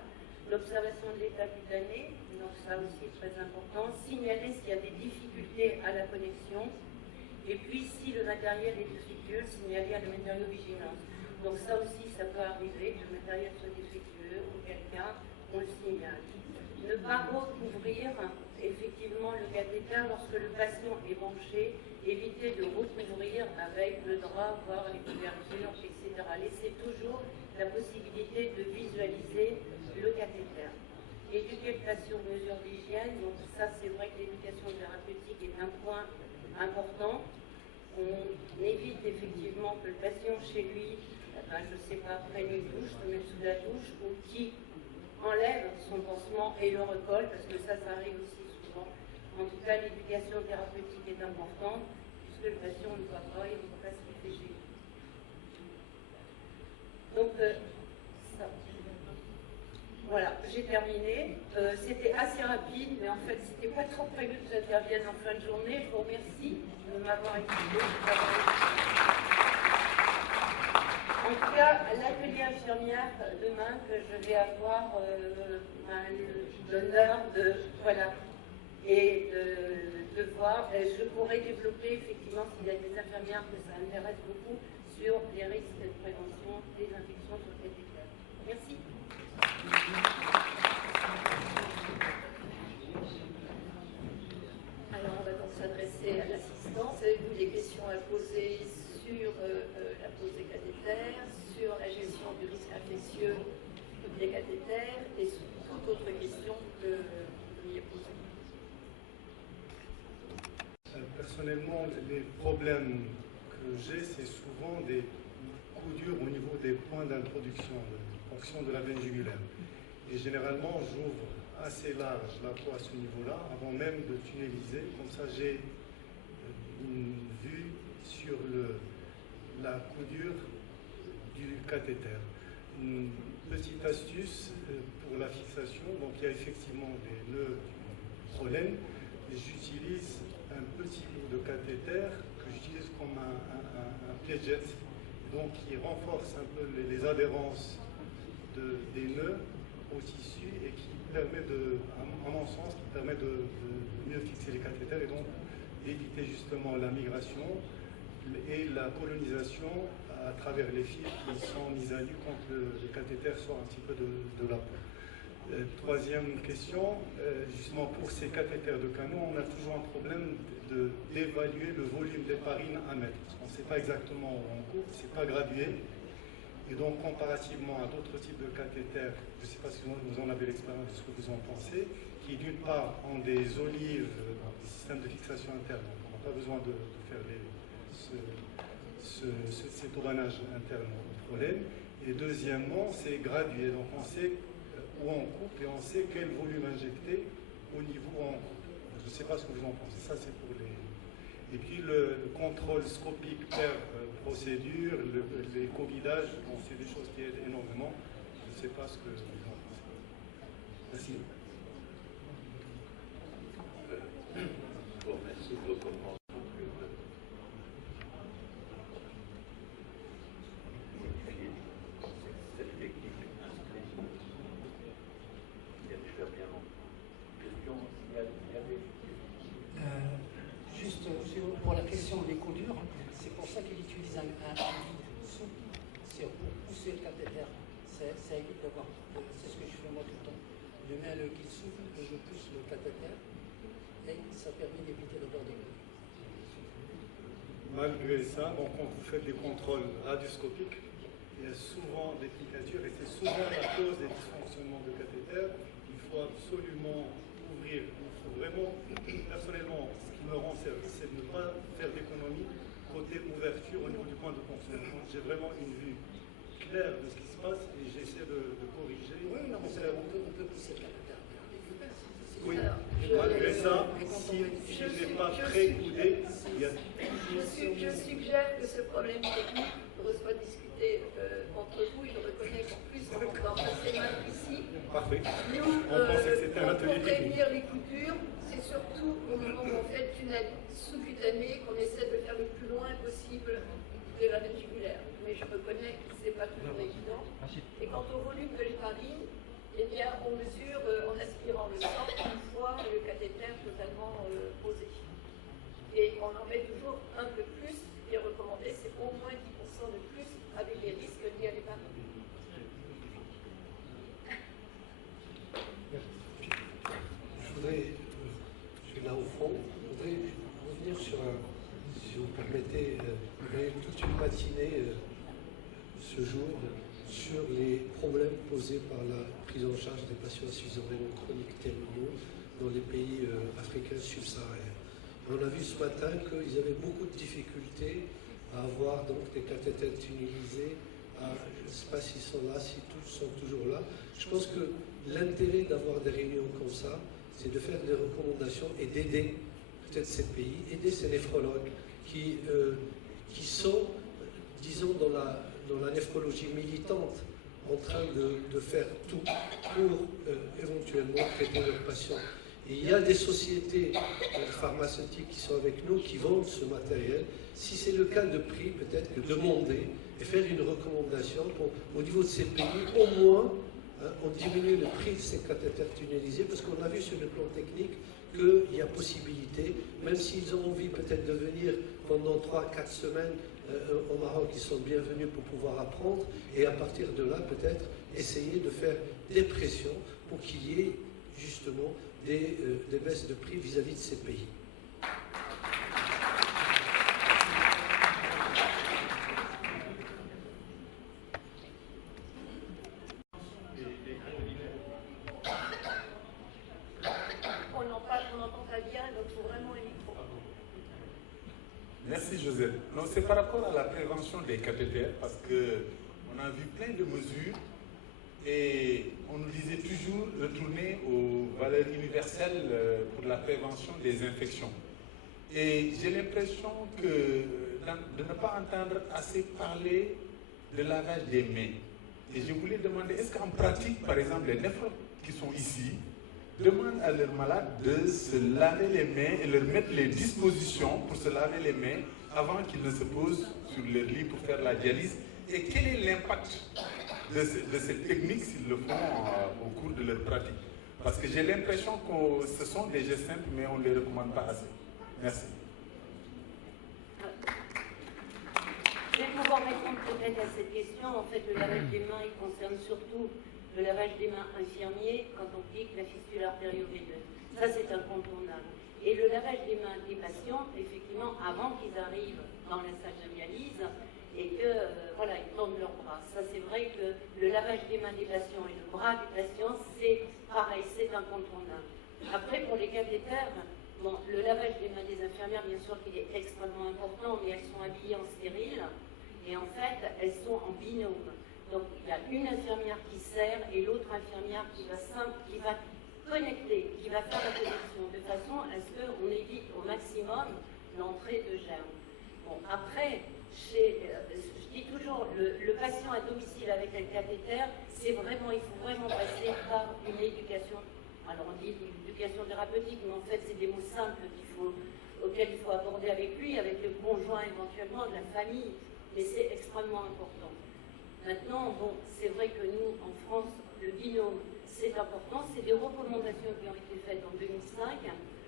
L'observation de l'état cutané, donc ça aussi très important, signaler s'il y a des difficultés à la connexion, et puis si le matériel est défectueux, signaler à la matériaux-vigilance. Donc ça aussi, ça peut arriver, que le matériel soit défectueux, auquel cas, on le signale. Ne pas recouvrir effectivement le cathéter lorsque le patient est branché, éviter de recouvrir avec le drap, voire les couvertures, etc. Laissez toujours la possibilité de visualiser le cathéter. Éduquer le patient aux mesures d'hygiène, donc ça c'est vrai que l'éducation thérapeutique est un point important. On évite effectivement que le patient chez lui, je ne sais pas, prenne une douche, se mette sous la douche, ou qui enlève son pansement et le recolle, parce que ça arrive aussi souvent. En tout cas, l'éducation thérapeutique est importante, puisque le patient ne voit pas et ne peut pas se réfléchir. Donc, ça. Voilà, j'ai terminé. C'était assez rapide, mais en fait, c'était pas trop prévu que j'intervienne en fin de journée. Je vous remercie de m'avoir écouté. En tout cas, l'atelier infirmière demain que je vais avoir l'honneur de voir, je pourrais développer effectivement s'il y a des infirmières que ça intéresse beaucoup sur les risques de prévention des infections sur le cathéter. Merci. Alors on va donc s'adresser à l'assistance. Avez-vous des questions à poser sur la pose des cathéters, monsieur des cathéters et sur toute autre question que vous lui ai posée. Personnellement, les problèmes que j'ai, c'est souvent des coups durs au niveau des points d'introduction, en fonction de la veine jugulaire. Et généralement, j'ouvre assez large la peau à ce niveau-là, avant même de tunneliser. Comme ça, j'ai une vue sur la coudure du cathéter. Une petite astuce pour la fixation. Donc, il y a effectivement des nœuds prolènes. Et j'utilise un petit bout de cathéter que j'utilise comme un pied-jet, donc qui renforce un peu les adhérences des nœuds au tissu et qui permet à mon sens, qui permet de mieux fixer les cathéters et donc d'éviter justement la migration et la colonisation à travers les fils qui sont mis à nu quand le cathéter sort un petit peu de la peau. Troisième question, justement pour ces cathéters de canon, on a toujours un problème d'évaluer le volume d'héparine à mettre. Parce qu'on ne sait pas exactement où on coupe, c'est pas gradué. Et donc comparativement à d'autres types de cathéters, je ne sais pas si vous en avez l'expérience, ce que vous en pensez, qui d'une part ont des olives, des systèmes de fixation interne, donc on n'a pas besoin de faire cet oranage interne au problème. Et deuxièmement, c'est gradué, donc on sait où on coupe et on sait quel volume injecter au niveau où on coupe. Je ne sais pas ce que vous en pensez, ça c'est pour les... Et puis le contrôle scopique per procédure, l'éco-guidage, bon, c'est des choses qui aident énormément. Je ne sais pas ce que vous en pensez. Merci. Bon, merci de vos commentaires. Juste pour la question des coudures, c'est pour ça qu'il utilise un guide souple, c'est pour pousser le cathéter. Ça évite d'avoir, c'est ce que je fais moi tout le temps. Je mets le guide souple et je pousse le cathéter et ça permet d'éviter d'avoir des coudures. Malgré ça, bon, quand vous faites des contrôles radioscopiques, il y a souvent des picatures et c'est souvent la cause des dysfonctionnements de cathéter. Il faut absolument ouvrir, il faut vraiment, personnellement, ce qui me rend service, c'est de ne pas faire d'économie côté ouverture au niveau du point de fonctionnement. J'ai vraiment une vue claire de ce qui se passe et j'essaie de corriger. Oui, non, mais on peut pousser le cathéter. Oui, malgré ça, si je n'ai pas pré-coudé, il y a... Je suggère que ce problème technique soit discuté entre vous. Je reconnais qu'en plus, on va passer mal ici. Parfait. Nous, on pensait que c'était un atelier pour technique. prévenir les coutures, c'est surtout au moment où on fait le tunnel sous-cutané qu'on essaie de faire le plus loin possible de la veine jugulaire. Mais je reconnais que ce n'est pas toujours évident. Et quant au volume de l'héparine, eh bien, on mesure en aspirant le sang une fois le cathéter totalement posé. Et on en met toujours un peu plus. Ce qui est recommandé, c'est au moins 10% de plus avec les risques liés à l'héparine. Je suis là au fond, je voudrais revenir sur si vous permettez, toute une matinée ce jour sur les problèmes posés par la prise en charge des patients insuffisants chroniques terminaux dans les pays africains subsahariens. On a vu ce matin qu'ils avaient beaucoup de difficultés à avoir donc des cathéters tunnelisés. Je ne sais pas s'ils sont là, si tous sont toujours là. Je pense que l'intérêt d'avoir des réunions comme ça, c'est de faire des recommandations et d'aider peut-être ces pays, aider ces néphrologues qui sont, disons, dans la néphrologie militante, en train de faire tout pour éventuellement traiter leurs patients. Et il y a des sociétés pharmaceutiques qui sont avec nous, qui vendent ce matériel. Si c'est le cas de prix, peut-être que demander et faire une recommandation pour, au niveau de ces pays, au moins, on diminue le prix de ces cathéters tunnelisés, parce qu'on a vu sur le plan technique qu'il y a possibilité, même s'ils ont envie peut-être de venir pendant 3-4 semaines au Maroc, ils sont bienvenus pour pouvoir apprendre, et à partir de là, peut-être, essayer de faire des pressions pour qu'il y ait justement des baisses de prix vis-à-vis de ces pays. Joseph. Non, c'est par rapport à la prévention des cathéters, parce qu'on a vu plein de mesures et on nous disait toujours retourner aux valeurs universelles pour la prévention des infections. Et j'ai l'impression de ne pas entendre assez parler de lavage des mains. Et je voulais demander, est-ce qu'en pratique, par exemple, les néphrologues qui sont ici demandent à leurs malades de se laver les mains et leur mettre les dispositions pour se laver les mains avant qu'ils ne se posent sur leur lit pour faire la dialyse? Et quel est l'impact de cette technique s'ils le font au cours de leur pratique? Parce que j'ai l'impression que ce sont des gestes simples, mais on ne les recommande pas assez. Merci. Je vais pouvoir répondre peut-être à cette question. En fait, le lavage des mains, il concerne surtout le lavage des mains infirmier quand on pique la fistule artério-veineuse. Ça, c'est incontournable. Et le lavage des mains des patients, effectivement, avant qu'ils arrivent dans la salle de dialyse et que, voilà, ils tendent leurs bras. Ça, c'est vrai que le lavage des mains des patients et le bras du patient, c'est pareil, c'est incontournable. Après, pour les cathéters, bon, le lavage des mains des infirmières, bien sûr qu'il est extrêmement important, mais elles sont habillées en stérile. Et en fait, elles sont en binôme. Donc, il y a une infirmière qui sert et l'autre infirmière qui va connecter, qui va faire la connexion, de façon à ce qu'on évite au maximum l'entrée de germes. Bon, après, je dis toujours, le patient à domicile avec un cathéter, il faut vraiment passer par une éducation. Alors, on dit une éducation thérapeutique, mais en fait, c'est des mots simples auxquels il faut aborder avec lui, avec le conjoint éventuellement, de la famille. Mais c'est extrêmement important. Maintenant, bon, c'est vrai que nous, en France, le binôme, c'est important. C'est des recommandations qui ont été faites en 2005,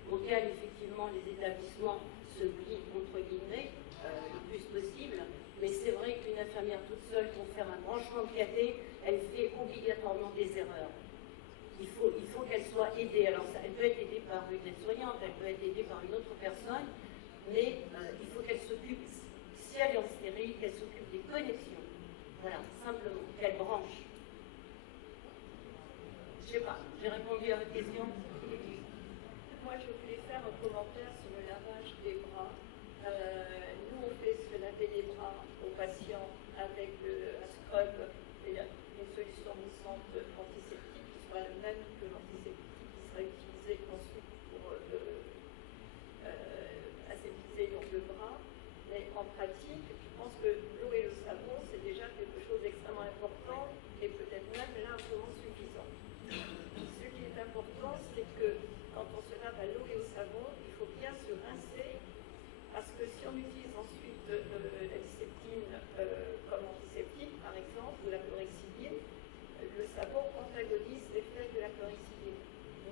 auxquelles, effectivement, les établissements se plient, entre guillemets, le plus possible. Mais c'est vrai qu'une infirmière toute seule, pour faire un branchement de cathé, elle fait obligatoirement des erreurs. Il faut qu'elle soit aidée. Alors, elle peut être aidée par une aide-soignante, elle peut être aidée par une autre personne, mais il faut qu'elle s'occupe, si elle est en stérile, qu'elle s'occupe des connexions. Voilà, simplement, qu'elle branche. Je sais pas, j'ai répondu à votre question. Moi, je voulais faire un commentaire sur le lavage des bras. Nous, on fait se laver les bras aux patients avec un scrub et une solution moussante antiseptique qui sera la même que l'antiseptique qui sera utilisé ensuite pour aseptiser donc, le bras. Mais en pratique, je pense que l'eau et le savon, c'est déjà quelque chose d'extrêmement important et peut-être même largement suffisant. Ce qui est important, c'est que quand on se lave à l'eau et au savon, il faut bien se rincer, parce que si on utilise ensuite la diseptine comme antiseptique, par exemple, ou la chlorhexidine, le savon antagonise l'effet de la chlorhexidine.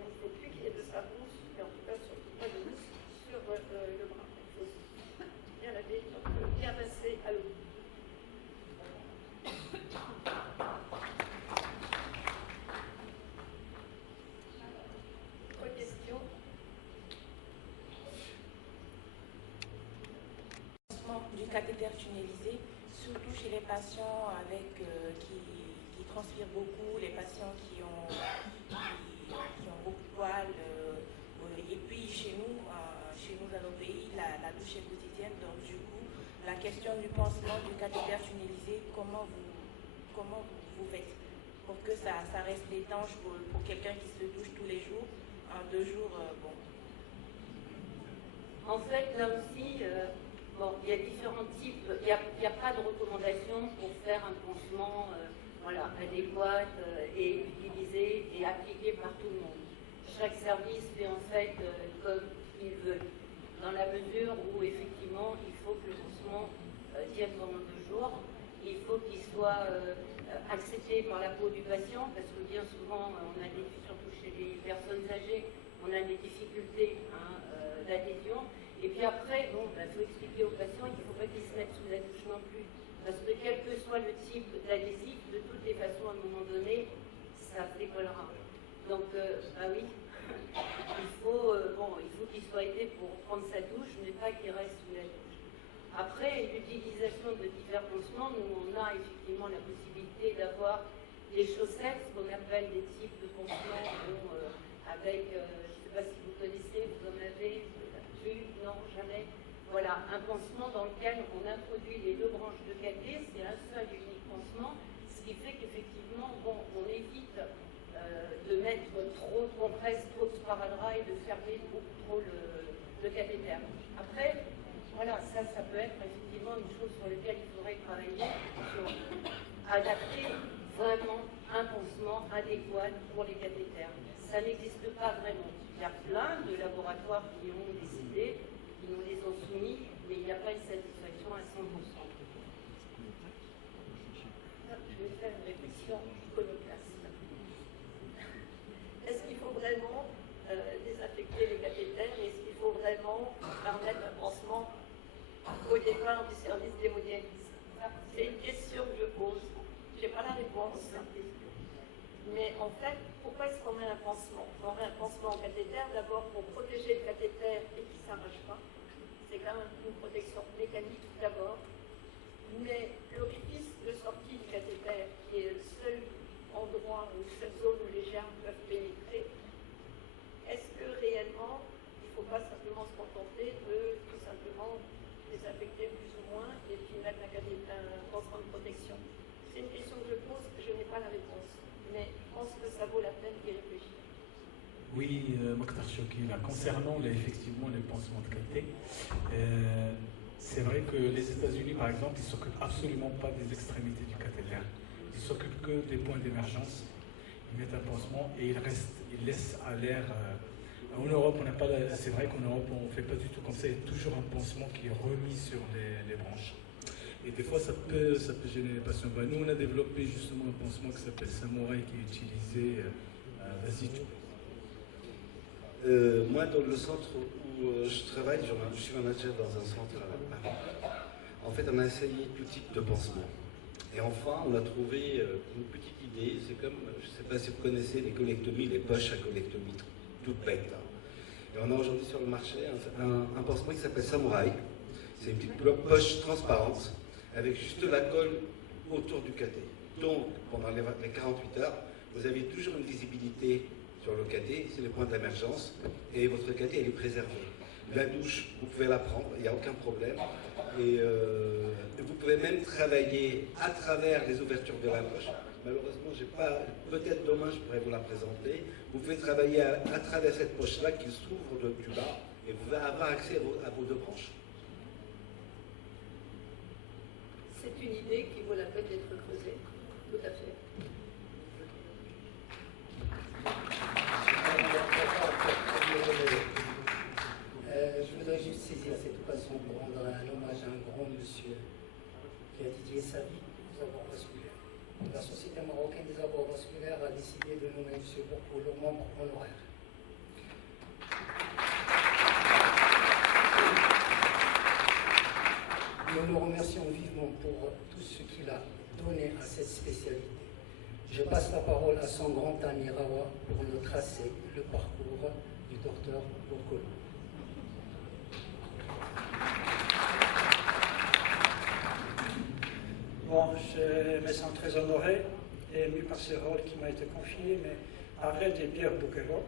Donc il ne faut plus qu'il y ait de savon, et en tout cas surtout pas de mousse, sur le bras. Il faut bien laver, donc bien rincer à l'eau. Autre question? Du cathéter tunnélisé, surtout chez les patients qui transpirent beaucoup, les patients qui ont beaucoup de poils. Et puis chez nous dans nos pays, la douche est quotidienne. Donc du coup, la question du pansement du cathéter tunnélisé, comment vous faites pour que ça reste étanche pour quelqu'un qui se douche tous les jours, en 2 jours, bon. En fait, là aussi, bon, il y a différents types, il n'y a pas de recommandation pour faire un pansement adéquat et utilisé et appliqué par tout le monde. Chaque service fait en fait comme il veut, dans la mesure où effectivement il faut que le pansement tienne pendant 2 jours, il faut qu'il soit accepté par la peau du patient, parce que bien souvent on a surtout chez les personnes âgées, on a des difficultés d'adhésion. Et puis après, bon, faut expliquer aux patients qu'il ne faut pas qu'ils se mettent sous la douche non plus. Parce que quel que soit le type d'adhésif, de toutes les façons, à un moment donné, ça décollera. Donc, oui, il faut qu'il soit aidé pour prendre sa douche, mais pas qu'il reste sous la douche. Après, l'utilisation de divers pansements, nous, on a effectivement la possibilité d'avoir des chaussettes, ce qu'on appelle des types de pansements avec, je ne sais pas si vous connaissez, vous en avez vu, non, jamais. Voilà, un pansement dans lequel on introduit les deux branches de caté, c'est un seul et unique pansement, ce qui fait qu'effectivement, bon, on évite de mettre trop de compresse, trop de sparadrap et de fermer beaucoup trop le cathéter. Après, voilà, ça peut être effectivement une chose sur laquelle il faudrait travailler, sur adapter vraiment un pansement adéquat pour les cathéters. Ça n'existe pas vraiment. Il y a plein de laboratoires qui ont décidé, qui nous les ont soumis, mais il n'y a pas une satisfaction à 100%. Je vais faire une réflexion iconoclaste. Est-ce qu'il faut vraiment désinfecter les cathéters? Est-ce qu'il faut vraiment permettre un pansement au départ du service d'hémodialyse? C'est une question que je pose. Je n'ai pas la réponse. Mais en fait, pourquoi est-ce qu'on met un pansement? On met un pansement au cathéter d'abord pour protéger le cathéter et qu'il ne s'arrache pas. C'est quand même une protection mécanique d'abord. Mais l'orifice de sortie du cathéter, qui est le seul endroit ou la seule zone où les germes peuvent pénétrer, est-ce que réellement, il ne faut pas simplement se contenter de tout simplement désinfecter plus ou moins et puis mettre un pansement de protection? C'est une question que je pose, je n'ai pas la réponse. Mais je pense que ça vaut la peine d'y réfléchir. Oui, Mokhtar Chokhi, concernant effectivement les pansements de caté, c'est vrai que les États-Unis, par exemple, ils ne s'occupent absolument pas des extrémités du cathéter. Ils s'occupent que des points d'émergence. Ils mettent un pansement et ils laissent à l'air. En Europe, on n'a pas. C'est vrai qu'en Europe, on ne fait pas du tout comme ça. Il y a toujours un pansement qui est remis sur les branches. Et des fois, ça peut gêner les patients. Nous, on a développé justement un pansement qui s'appelle Samouraï, qui est utilisé. Vas-y, tu moi, dans le centre où je travaille, je suis manager dans un centre à Paris. En fait, on a essayé tout type de pansement. Et enfin, on a trouvé une petite idée. C'est comme, je ne sais pas si vous connaissez les colectomies, les poches à colectomie, toutes bêtes. Et on a aujourd'hui sur le marché un pansement qui s'appelle Samouraï. C'est une petite poche transparente avec juste la colle autour du caté. Donc, pendant les 48 heures, vous avez toujours une visibilité sur le caté, c'est le point d'émergence, et votre caté, elle est préservée. La douche, vous pouvez la prendre, il n'y a aucun problème. Et vous pouvez même travailler à travers les ouvertures de la poche. Malheureusement, j'ai pas. Peut-être demain, je pourrais vous la présenter. Vous pouvez travailler à travers cette poche-là qui s'ouvre du bas, et vous pouvez avoir accès à vos deux branches. C'est une idée qui vaut la peine d'être creusée. Tout à fait. Je voudrais juste saisir cette occasion pour rendre un hommage à un grand monsieur qui a dédié sa vie aux abords vasculaires. La Société marocaine des abords vasculaires a décidé de nommer M. Bourko leur membre honoraire. Nous le remercions vivement pour tout ce qu'il a donné à cette spécialité. Je passe la parole à son grand ami Rawa pour nous tracer le parcours du docteur Bourko. Bon, je me sens très honoré et ému par ce rôle qui m'a été confié, mais parler de Pierre Bourko,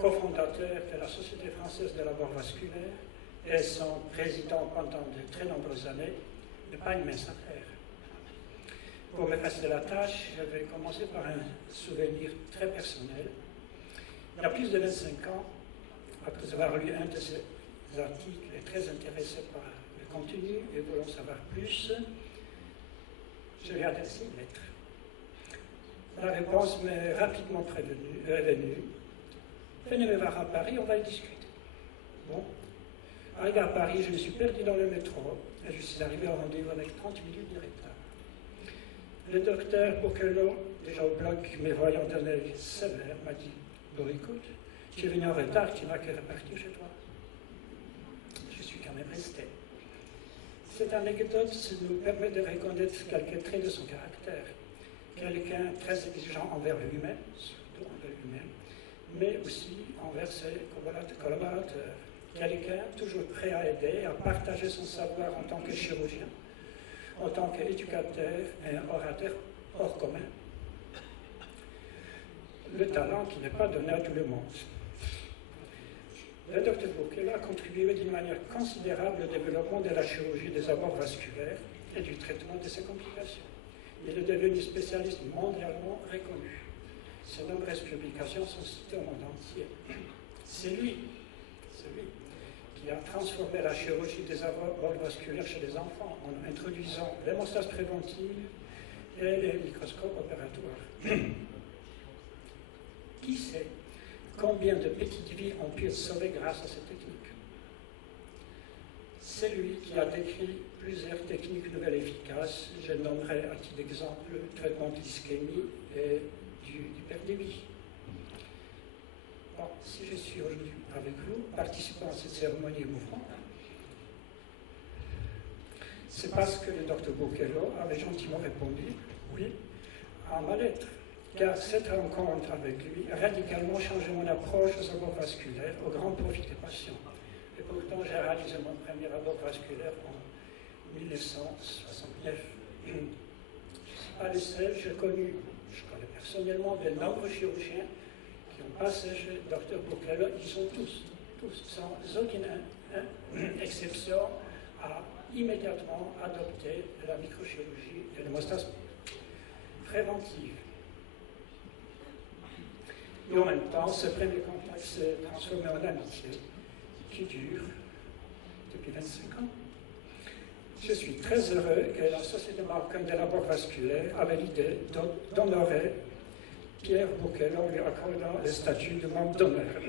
cofondateur de la Société française de l'abord vasculaire et son président pendant de très nombreuses années, n'est pas une mince affaire. Pour me passer la tâche, je vais commencer par un souvenir très personnel. Il y a plus de 25 ans, après avoir lu un de ces articles et très intéressé par le contenu et voulant savoir plus, je lui ai adressé une lettre. La réponse m'est rapidement revenue. Venez me voir à Paris, on va y discuter. Bon, arrivé à Paris, je me suis perdu dans le métro et je suis arrivé au rendez-vous avec 30 minutes de retard. Le docteur Bourko, déjà au bloc, me voyant d'un œil sévère, m'a dit « Bon, écoute, tu es venu en retard, tu n'as qu'à repartir chez toi. » Je suis quand même resté. Cette anecdote nous permet de reconnaître quelques traits de son caractère. Quelqu'un très exigeant envers lui-même, surtout envers lui-même, mais aussi envers ses collaborateurs. Quelqu'un toujours prêt à aider, à partager son savoir en tant que chirurgien, en tant qu'éducateur et un orateur hors commun. Le talent qui n'est pas donné à tout le monde. Le Dr Bourkela a contribué d'une manière considérable au développement de la chirurgie des abords vasculaires et du traitement de ses complications. Il est devenu spécialiste mondialement reconnu. Ses nombreuses publications sont citées au monde entier. C'est lui qui a transformé la chirurgie des abords vasculaires chez les enfants en introduisant l'hémostase préventive et les microscopes opératoires. Qui sait combien de petites vies ont pu être sauvées grâce à cette technique? C'est lui qui a décrit plusieurs techniques nouvelles efficaces. Je nommerai à titre d'exemple le traitement de l'ischémie et d'hyperdémie. Bon, si je suis aujourd'hui avec vous, participant à cette cérémonie mouvante, c'est parce que le Dr Bourkela avait gentiment répondu oui à ma lettre, car cette rencontre avec lui a radicalement changé mon approche aux abords vasculaires au grand profit des patients. Et pourtant, j'ai réalisé mon premier abord vasculaire en 1969. Je ne suis pas le seul, je connais personnellement de nombreux chirurgiens qui ont passé chez le Dr Bourkela. Ils sont tous, sans aucune exception, à immédiatement adopter la microchirurgie et l'hémostase préventive. Et en même temps, ce premier contact s'est transformé en amitié qui dure depuis 25 ans. Je suis très heureux que la Société marocaine de l'abord vasculaire avait l'idée d'honorer Pierre Bourkela en lui accordant le statut de membre d'honneur.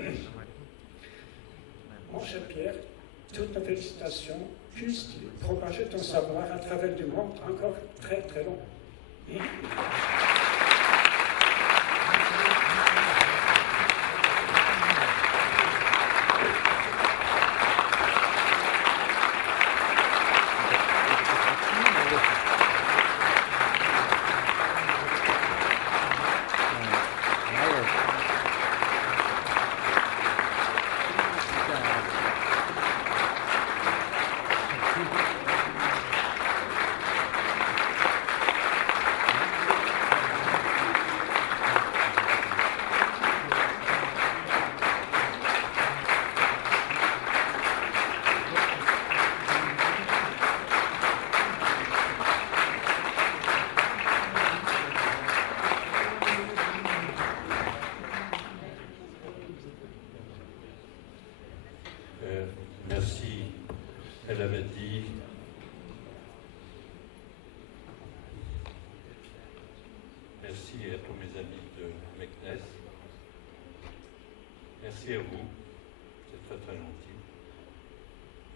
Mon cher Pierre, toutes nos félicitations, puisses-tu propager ton savoir à travers du monde encore très très long. Merci, elle avait dit. Merci à tous mes amis de Meknès. Merci à vous, c'est très très gentil.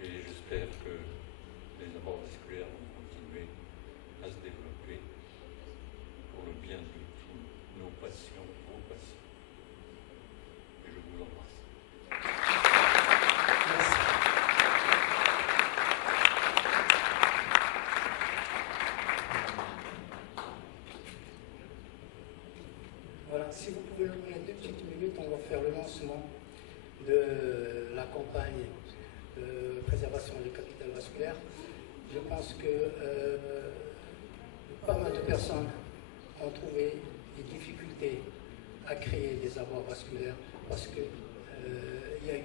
Et j'espère que les abords vasculaires vont continuer à se développer pour le bien de tous nos patients, vos patients. Et je vous embrasse. Voilà, si vous pouvez nous donner 2 petites minutes, on va faire le lancement de la campagne de préservation des capitales vasculaires. Je pense que pas mal de personnes ont trouvé des difficultés à créer des abords vasculaires parce que il y a eu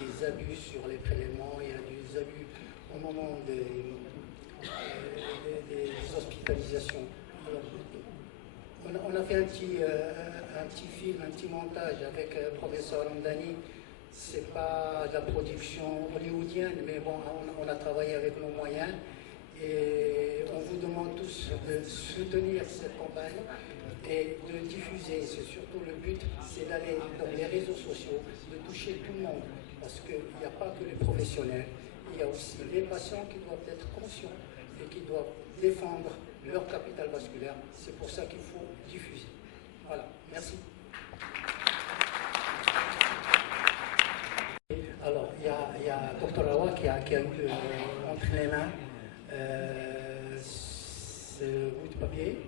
des abus sur les prélèvements, il y a eu des abus au moment des hospitalisations. Alors, on a fait un petit film, un petit montage avec le professeur Hamdani. C'est pas de la production hollywoodienne, mais bon, on a travaillé avec nos moyens. Et on vous demande tous de soutenir cette campagne et de diffuser. C'est surtout le but, c'est d'aller dans les réseaux sociaux, de toucher tout le monde. Parce qu'il n'y a pas que les professionnels, il y a aussi les patients qui doivent être conscients et qui doivent défendre leur capital vasculaire. C'est pour ça qu'il faut diffuser. Voilà, merci. Alors, il y a Dr Rawa qui a eu entre les mains ce bout de papier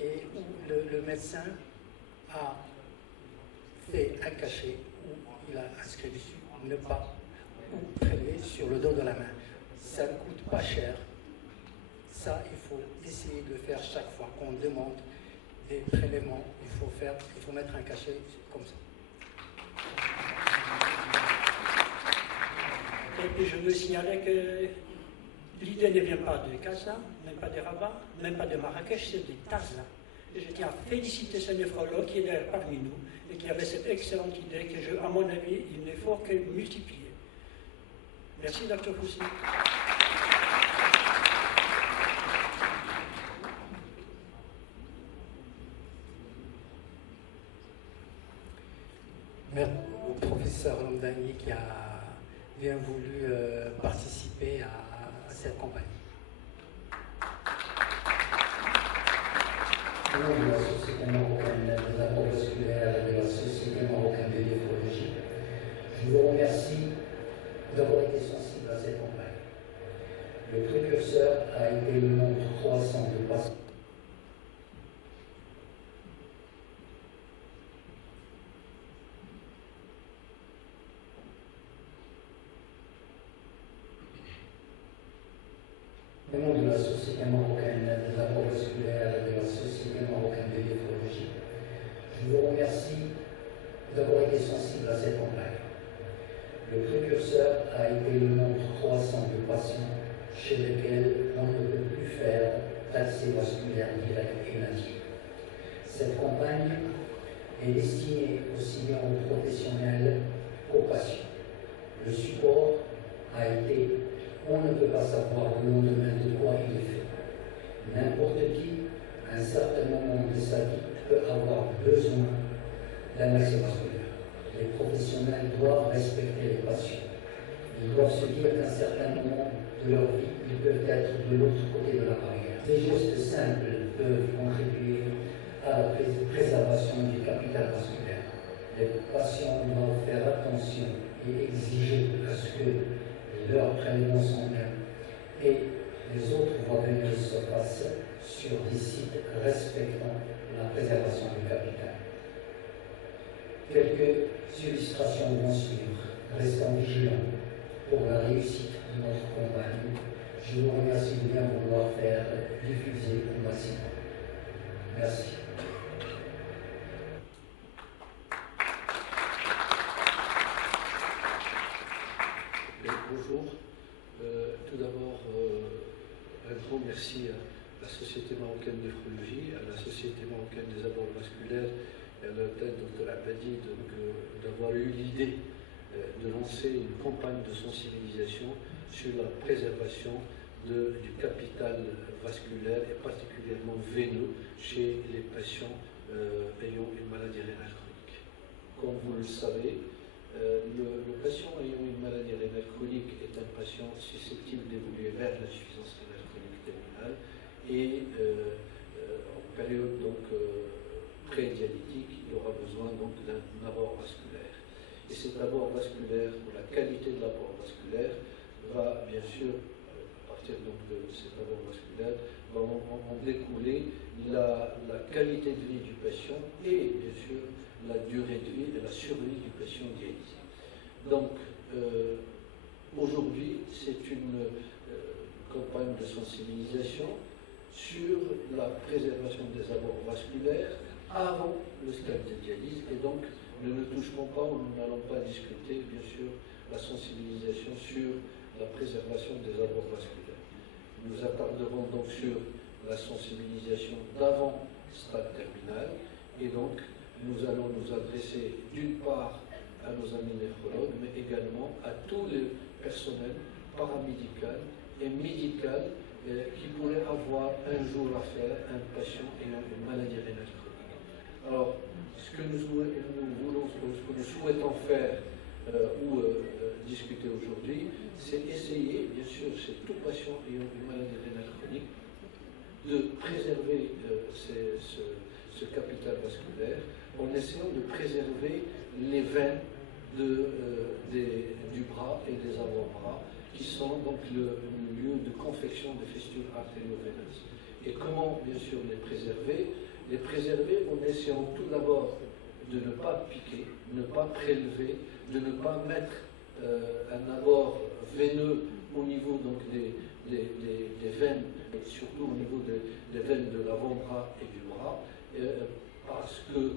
et où le médecin a fait un cachet où il a inscrit dessus ne pas ou prélever sur le dos de la main. Ça ne coûte pas cher. Ça, il faut essayer de le faire chaque fois qu'on demande des prélèvements. Il faut mettre un cachet comme ça. Et puis je veux signaler que l'idée ne vient pas de Casa, même pas de Rabat, même pas de Marrakech, c'est de Taza. Et je tiens à féliciter ce néphrologue qui est d'ailleurs parmi nous et qui avait cette excellente idée que, à mon avis, il ne faut que multiplier. Merci, Dr. Foussi. Merci au professeur Lamdani qui a bien voulu participer à cette campagne. Au nom de la Société marocaine des apports vasculaires et de la Société marocaine de néphrologie, je vous remercie d'avoir été sensible à cette campagne. Le précurseur a été le nombre croissant de patients. Au nom de la Société marocaine des apports vasculaires et de la Société marocaine de néphrologie, je vous remercie d'avoir été sensible à cette campagne. Le précurseur a été le nombre croissant de patients chez lesquels on ne peut plus faire d'accès vasculaire direct et natif. Cette campagne est destinée aussi bien aux professionnels qu'aux patients. Le support a été on ne peut pas savoir le lendemain de quoi il est fait. N'importe qui, à un certain moment de sa vie, peut avoir besoin d'un accès vasculaire. Les professionnels doivent respecter les patients. Ils doivent se dire qu'à un certain moment de leur vie, ils peuvent être de l'autre côté de la barrière. Des gestes simples peuvent contribuer à la préservation du capital vasculaire. Les patients doivent faire attention et exiger à ce que leur prélèvement sanguin et les autres voies veineuses se passent sur des sites respectant la préservation du capital. Quelques illustrations vont suivre. Restons vigilants pour la réussite de notre campagne. Je vous remercie de bien vouloir faire diffuser au maximum. Merci. Bonjour. Tout d'abord, un grand merci à la Société marocaine de néphrologie, à la Société marocaine des abords vasculaires et à la tête de Dr Abadi d'avoir eu l'idée de lancer une campagne de sensibilisation sur la préservation du capital vasculaire et particulièrement veineux chez les patients ayant une maladie rénale chronique. Comme vous le savez, le patient ayant une maladie rénale chronique est un patient susceptible d'évoluer vers l'insuffisance rénale chronique terminale et en période pré-dialytique, il aura besoin d'un abord vasculaire. Et cet abord vasculaire, ou la qualité de l'abord vasculaire, va bien sûr, à partir de cet abord vasculaire, va en découler la qualité de vie du patient et bien sûr la durée de vie et la survie du patient dialysé. Donc, aujourd'hui, c'est une campagne de sensibilisation sur la préservation des abords vasculaires avant le stade de dialyse. Et donc, nous ne toucherons pas, ou nous n'allons pas discuter, bien sûr, la sensibilisation sur la préservation des abords vasculaires. Nous attarderons donc sur la sensibilisation d'avant stade terminal, et donc, nous allons nous adresser d'une part à nos amis néphrologues, mais également à tous les personnels paramédical et médical qui pourraient avoir un jour à faire un patient ayant une maladie rénale chronique. Alors, ce que nous souhaitons faire ou discuter aujourd'hui, c'est essayer, bien sûr, chez tout patient ayant une maladie rénale chronique, de préserver ce capital vasculaire en essayant de préserver les veines du bras et des avant-bras qui sont donc le lieu de confection des fistules artério-veineuses. Et comment, bien sûr, les préserver? Les préserver en essayant tout d'abord de ne pas piquer, ne pas prélever, de ne pas mettre un abord veineux au niveau donc, des veines, et surtout au niveau des veines de l'avant-bras et du bras, parce que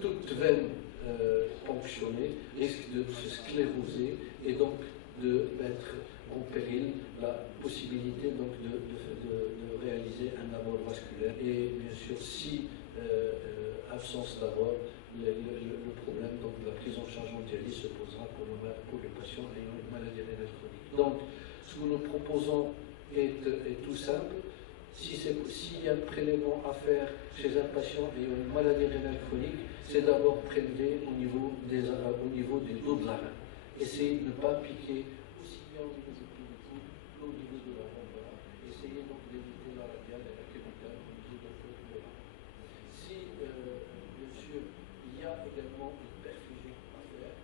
toute veine ponctionnée risque de se scléroser et donc de mettre en péril la possibilité donc de réaliser un abord vasculaire. Et bien sûr, si absence d'abord, le problème donc, de la prise en charge en dialyse se posera pour les patients ayant une maladie rénale chronique. Donc, ce que nous proposons est tout simple. S'il y a un prélèvement à faire chez un patient ayant une maladie rénale chronique, c'est d'abord prélever au niveau des dos de la rein. Essayez de ne pas piquer aussi bien au niveau du pied du coude qu'au niveau de la rein. Essayez donc d'éviter la radiale et la cubitale au niveau de la rein. Si, bien sûr, il y a également une perfusion à faire,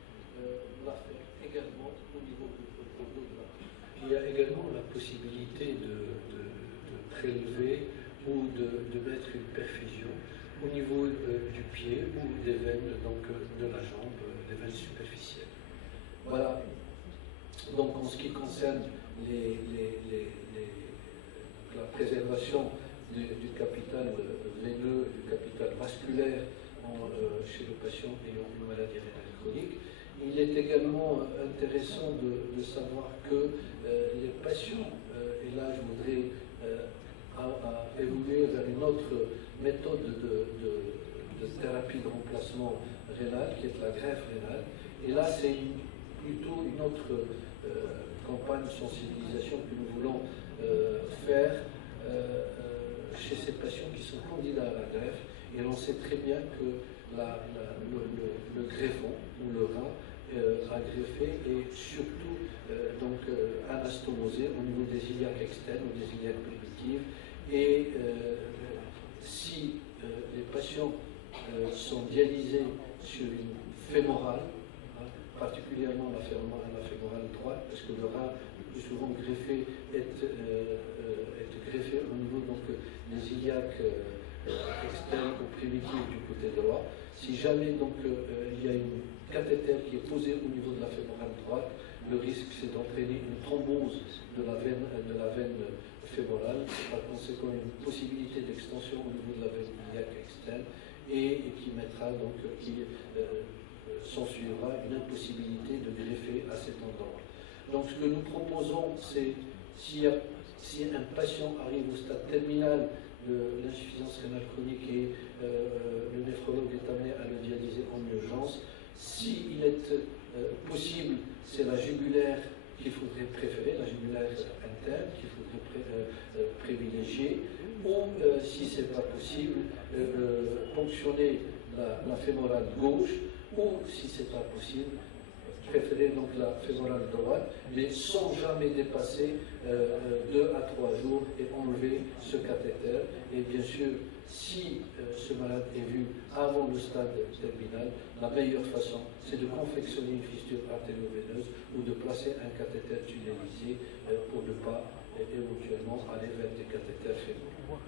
la faire également au niveau du dos de la rein. Il y a également la possibilité de prélever ou de mettre une perfusion au niveau du pied ou des veines donc, de la jambe, des veines superficielles. Voilà. Donc en ce qui concerne la préservation du capital veineux, du capital vasculaire chez le patient ayant une maladie rénale chronique, il est également intéressant de savoir que les patients, et là je voudrais évoluer vers une autre méthode de thérapie de remplacement rénal, qui est la greffe rénale. Et là, c'est plutôt une autre campagne de sensibilisation que nous voulons faire chez ces patients qui sont candidats à la greffe. Et on sait très bien que le greffon ou le rein à greffer est surtout anastomosé au niveau des iliaques externes ou des iliaques primitives. Et si les patients sont dialysés sur une fémorale, particulièrement la fémorale droite, parce que le rein le plus souvent greffé est greffé au niveau donc, des iliaques externes ou primitives du côté droit. Si jamais donc, il y a une cathéter qui est posée au niveau de la fémorale droite, le risque c'est d'entraîner une thrombose de la veine fémorale, par conséquent une possibilité d'extension au niveau de la veine iliaque externe et qui mettra donc, s'ensuivra une impossibilité de greffer à cet endroit. Donc ce que nous proposons, c'est si un patient arrive au stade terminal de l'insuffisance rénale chronique et le néphrologue est amené à le dialyser en urgence, s'il est possible, c'est la jugulaire qu'il faudrait préférer, la jugulaire interne qu'il faudrait privilégier, ou si ce n'est pas possible, ponctionner la fémorale gauche, ou si ce n'est pas possible, préférer donc la fémorale droite, mais sans jamais dépasser 2 à 3 jours et enlever ce cathéter. Et bien sûr, si ce malade est vu avant le stade terminal, la meilleure façon, c'est de confectionner une fistule artério-veineuse ou de placer un cathéter tunnelisé pour ne pas éventuellement aller vers des cathéters fémoraux.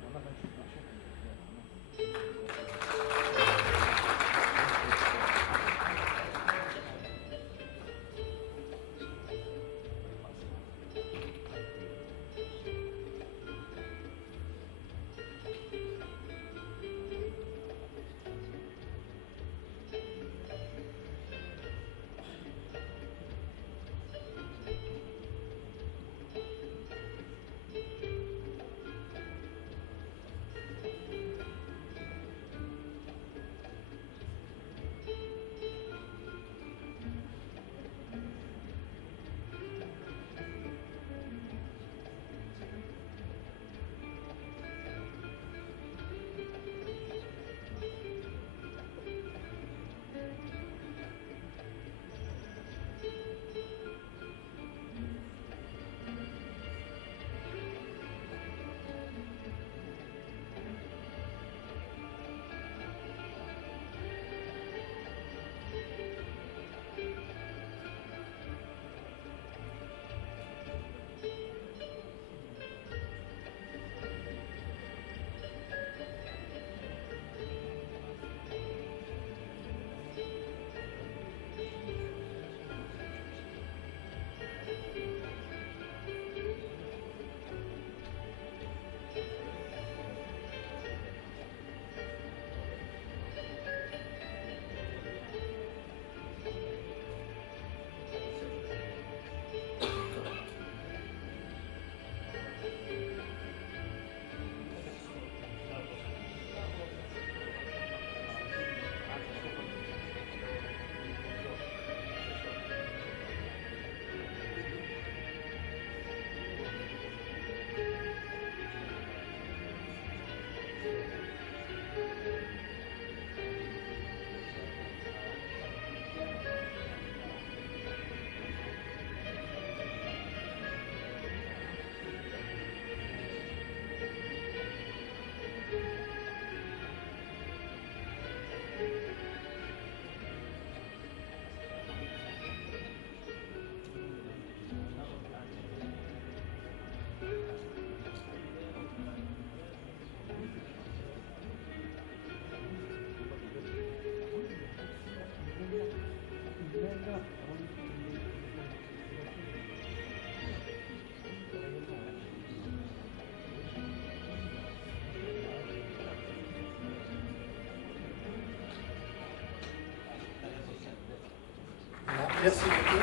Merci beaucoup.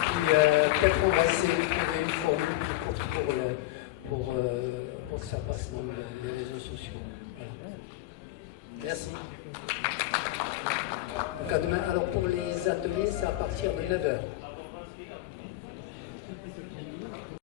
Puis peut-être on va essayer de trouver une formule plus courte pour que ça passe dans les réseaux sociaux. Voilà. Merci. Donc à demain. Alors pour les ateliers, c'est à partir de 9h.